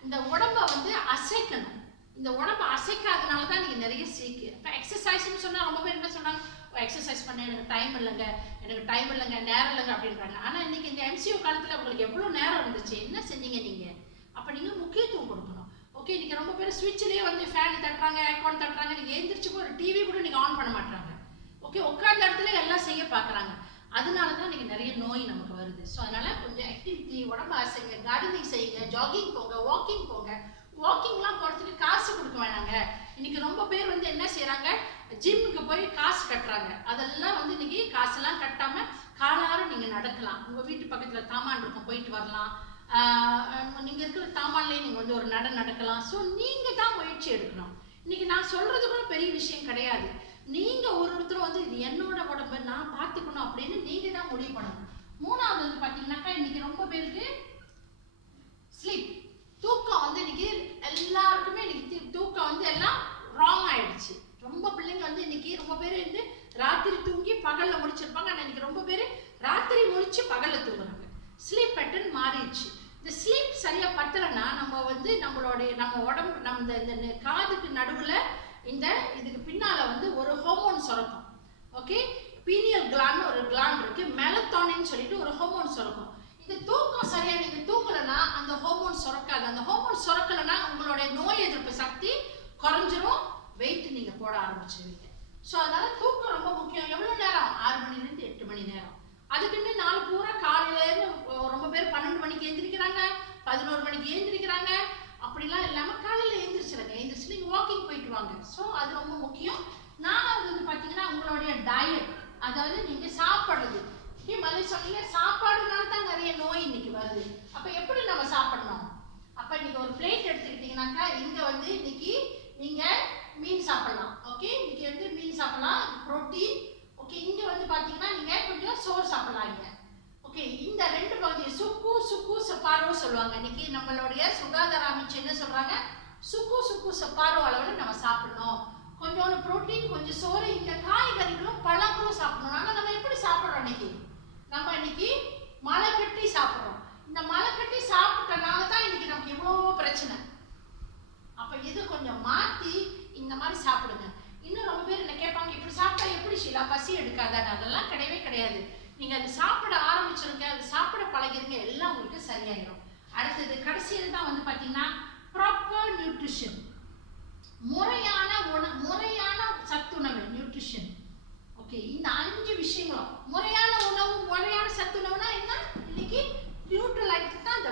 இந்த உடம்பை வந்து அசைக்கணும். இந்த உடம்பை அசைக்காதனால தான் நீங்கள் நிறைய இப்போ எக்ஸசைஸ்ன்னு சொன்னால் ரொம்ப பேர் என்ன சொன்னாங்க, எக்ஸசைஸ் பண்ண எனக்கு டைம் இல்லைங்க, நேரம் இல்லைங்க அப்படின்றாங்க. ஆனால் இன்னைக்கு இந்த எம்சிஓ காலத்தில் உங்களுக்கு எவ்வளோ நேரம் இருந்துச்சு, என்ன செஞ்சீங்க நீங்கள்? அப்போ நீங்கள் முக்கியத்துவம் கொடுக்கணும். ஓகே, இன்றைக்கி ரொம்ப பேர் ஸ்விட்சிலே வந்து ஃபேன் தட்டுறாங்க, ஏர்கான் தட்டுறாங்க. நீங்கள் எழுந்திரிச்சு ஒரு டிவி கூட நீங்கள் ஆன் பண்ண மாட்டாங்க. ஓகே, உட்கார்ந்த இடத்துல எல்லாம் செய்ய பார்க்குறாங்க. அதனால தான் இன்றைக்கி நிறைய நோய் நமக்கு வருது. ஸோ அதனால் கொஞ்சம் ஆக்டிவிட்டி, உடம்பு அசைங்க, கார்டனிங் செய்யுங்க, ஜாகிங் போங்க, வாக்கிங் போங்க. வாக்கிங்லாம் போகிறதுக்கு காசு கொடுக்க வேணாங்க. இன்றைக்கி ரொம்ப பேர் வந்து என்ன செய்கிறாங்க, ஜிம்முக்கு போய் காசு கட்டுறாங்க. அதெல்லாம் வந்து இன்றைக்கி காசெல்லாம் கட்டாமல் காலார நீங்கள் நடக்கலாம். உங்கள் வீட்டு பக்கத்தில் தாமான் இருக்கும், போயிட்டு வரலாம். நீங்கள் இருக்கிற தாமான்லேயே நீங்கள் வந்து ஒரு நடக்கலாம். ஸோ நீங்கள் தான் முயற்சி எடுக்கணும். இன்றைக்கி நான் சொல்கிறது கூட பெரிய விஷயம் கிடையாது. நீங்கள் ஒருத்தரும் வந்து இது என்னோட உடம்பு நான் பார்த்துக்கணும் அப்படின்னு நீங்கள் தான் முடிவு பண்ணணும். மூணாவது வந்து பார்த்தீங்கன்னாக்கா இன்றைக்கி ரொம்ப பேருக்கு ஸ்லீப், தூக்கம் வந்து இன்றைக்கி எல்லாருக்குமே இன்றைக்கி தூக்கம் வந்து எல்லாம் ராங் ஆகிடுச்சு. ரொம்ப பிள்ளைங்க வந்து இன்றைக்கி ரொம்ப பேர் வந்து ராத்திரி தூங்கி பகலில் முடிச்சிருப்பாங்க. ஆனால் இன்றைக்கி ரொம்ப பேர் ராத்திரி முடித்து பகலில் தூங்குறாங்க. ஸ்லீப் பேட்டர்ன் மாறிடுச்சு. இந்த ஸ்லீப் சரியாக பத்தலைன்னா நம்ம வந்து நம்ம உடம்பு இந்த காதுக்கு நடுவில் இதுக்கு பின்னால் வந்து ஒரு ஹார்மோன் சுரக்கும். ஓகே, பீனியல் கிளாண்ட் ஒரு கிளாண்ட் இருக்குது, மெலட்டோனின் சொல்லிட்டு ஒரு ஹார்மோன் சுரக்கும். இந்த தூக்கம் சரியாக நீங்கள் தூக்கலைன்னா அந்த ஹார்மோன் சுரக்காது. அந்த ஹார்மோன் சுரக்கலைன்னா உங்களுடைய நோய் எதிர்ப்பு சக்தி குறைஞ்சிரும், வெயிட் நீங்கள் போட ஆரம்பிச்சிருவீங்க. ஸோ அதனால் தூக்கம் ரொம்ப முக்கியம். எவ்வளோ நேரம்? 6 மணிலேருந்து 8 மணி நேரம். அதுக்குன்னு நாள் பூரா காலையிலேருந்து ரொம்ப பேர் 12 மணிக்கு எழுந்திரிக்கிறாங்க, 11 மணிக்கு எழுந்திரிக்கிறாங்க. அப்படிலாம் இல்லாமல் காலையில் எழுந்திரிச்சு நீங்கள் வாக்கிங் போயிட்டு வாங்க. ஸோ அது ரொம்ப முக்கியம். நாலாவது வந்து பார்த்தீங்கன்னா உங்களுடைய டயட், அதாவது நீங்கள் சாப்பிட்றது. மலை சொன்னீங்க, சாப்பாடுனால தான் நிறைய நோய் இன்னைக்கு வருது. அப்போ எப்படி நம்ம சாப்பிடணும்? அப்போ நீங்கள் ஒரு பிளேட் எடுத்துக்கிட்டிங்கனாக்கா இங்கே வந்து இன்னைக்கு நீங்கள் மீன் சாப்பிடலாம். ஓகே, இன்னைக்கு வந்து மீன் சாப்பிடலாம், புரோட்டீன். ஓகே, இங்கே வந்து பார்த்தீங்கன்னா நீங்கள் கொஞ்சம் சோறு சாப்பிடலாம். இங்கே ஓகே, இந்த ரெண்டு பகுதி சுக்கு சப்பாரோ சொல்லுவாங்க. இன்னைக்கு நம்மளுடைய சுகாதார அமைச்சர் என்ன சொல்கிறாங்க, சுக்கு சப்பாரோ அளவில் நம்ம சாப்பிடணும். கொஞ்சோண்டு புரோட்டீன், கொஞ்சம் சோறு, இந்த காய்கறிகளும் பழங்களும் சாப்பிடணும். ஆனால் நம்ம எப்படி சாப்பிட்றோம் இன்னைக்கு? நம்ம இன்னைக்கு மலை கட்டி சாப்பிட்றோம். இந்த மலை கட்டி சாப்பிட்டனால தான் இன்னைக்கு நமக்கு இவ்வளோ பிரச்சனை. அப்போ இது கொஞ்சம் மாற்றி இந்த மாதிரி சாப்பிடுங்க. இன்னும் ரொம்ப பேர் என்ன கேட்பாங்க, இப்படி சாப்பிட்டா எப்படி ஷீலா பசி எடுக்காதான்னு? அதெல்லாம் கிடையவே கிடையாது. நீங்கள் அது சாப்பிட ஆரம்பிச்சிருங்க, அது சாப்பிட பழகிருங்க, எல்லாம் உங்களுக்கு சரியாயிடும். அடுத்தது கடைசியில் தான் வந்து பார்த்தீங்கன்னா ப்ராப்பர் நியூட்ரிஷன், முறையான சத்துணவு, நியூட்ரிஷன். ஓகே, இந்த 5 விஷயங்களும் முறையான உணவு, முறையான சத்துணவுனா என்ன? இன்னைக்கு நியூட்ரலைட் தான் the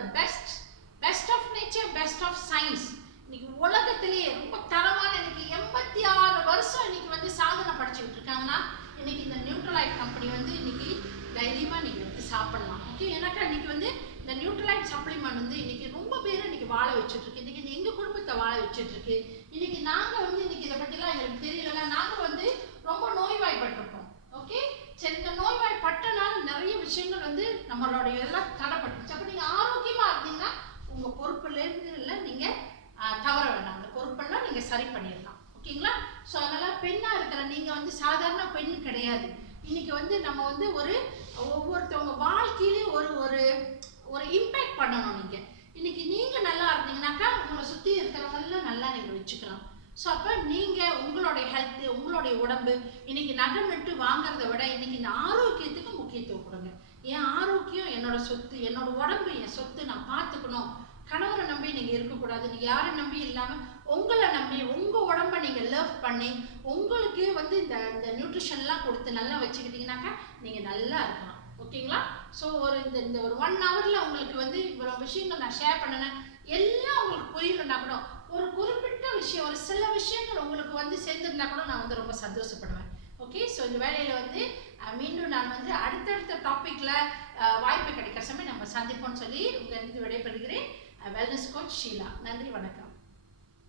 best of nature, best of science. இன்னைக்கு உலகத்திலேயே ரொம்ப தரமான, இன்னைக்கு 86 வருஷம் இன்னைக்கு வந்து சாதனை படிச்சுக்கிட்டு இருக்காங்கன்னா இன்னைக்கு இந்த நியூட்ரலைட் கம்பெனி வந்து இன்னைக்கு தைரியமாக நீங்கள் எடுத்து சாப்பிடலாம். ஓகே, எனக்கு இன்னைக்கு வந்து இந்த நியூட்ரலைட் சப்ளிமெண்ட் வந்து இன்னைக்கு ரொம்ப பேர் இன்னைக்கு வாழ வச்சுட்ருக்கு. இன்னைக்கு எங்கள் குடும்பத்தை வாழ வச்சுட்ருக்கு. இன்னைக்கு நாங்கள் வந்து இன்னைக்கு இதை பற்றிலாம் எங்களுக்கு தெரியல. நாங்கள் வந்து ரொம்ப நோய்வாய்ப்பட்டிருக்கோம். ஓகே, சரி, இந்த நோய்வாய்ப்பட்டனால நிறைய விஷயங்கள் வந்து நம்மளுடைய இதெல்லாம் தடைப்பட்டுருச்சு. அப்போ நீங்கள் ஆரோக்கியமாக இருந்தீங்கன்னா உங்கள் பொறுப்புலேருந்து இல்லை, நீங்கள் தவற வேண்டாம். அந்த பொறுப்பெல்லாம் நீங்கள் சரி பண்ணிடலாம். ஓகேங்களா? ஸோ அதனால் பெண்ணாக இருக்கிற நீங்கள் வந்து சாதாரண பெண் கிடையாது. இன்னைக்கு வந்து நம்ம வந்து ஒவ்வொருத்தவங்க வாழ்க்கையிலே ஒரு இம்பேக்ட் பண்ணணும். இன்னைக்கு நீங்கள் நல்லா இருந்தீங்கன்னாக்கா உங்களை சுற்றி இருக்கிறவங்களாம் நல்லா நீங்கள் வச்சுக்கலாம். ஸோ அப்போ நீங்கள் உங்களுடைய ஹெல்த்து, உங்களுடைய உடம்பு, இன்னைக்கு நகை நட்டு வாங்குறத விட இன்னைக்கு இந்த ஆரோக்கியத்துக்கு முக்கியத்துவம் கொடுங்க. என் ஆரோக்கியம் என்னோட சொத்து, என்னோட உடம்பு என் சொத்து, நான் பார்த்துக்கணும். கணவரை நம்பி நீங்கள் இருக்கக்கூடாது. நீங்கள் யாரை நம்பி இல்லாமல் உங்களை நம்பி உங்கள் உடம்பை நீங்கள் லவ் பண்ணி உங்களுக்கு வந்து இந்த நியூட்ரிஷன்லாம் கொடுத்து நல்லா வச்சுக்கிட்டிங்கனாக்கா நீங்கள் நல்லா இருக்கலாம். ஓகேங்களா? ஸோ இந்த ஒரு 1 ஹவரில் உங்களுக்கு வந்து இவ்வளோ விஷயங்கள் நான் ஷேர் பண்ணினேன். எல்லாம் உங்களுக்கு புரியலன்னா கூட ஒரு குறிப்பிட்ட விஷயம், ஒரு சில விஷயங்கள் உங்களுக்கு வந்து சேர்ந்துருந்தா கூட நான் வந்து ரொம்ப சந்தோஷப்படுவேன். ஓகே, ஸோ இந்த வேலையில் வந்து மீண்டும் நான் வந்து அடுத்தடுத்த டாப்பிக்கில் வாய்ப்பு கிடைக்கிற சமயம் நம்ம சந்திப்போம்னு சொல்லி உங்கள் விடைபெறுகிறேன். Wellness coach Sheela. நன்றி, வணக்கம்.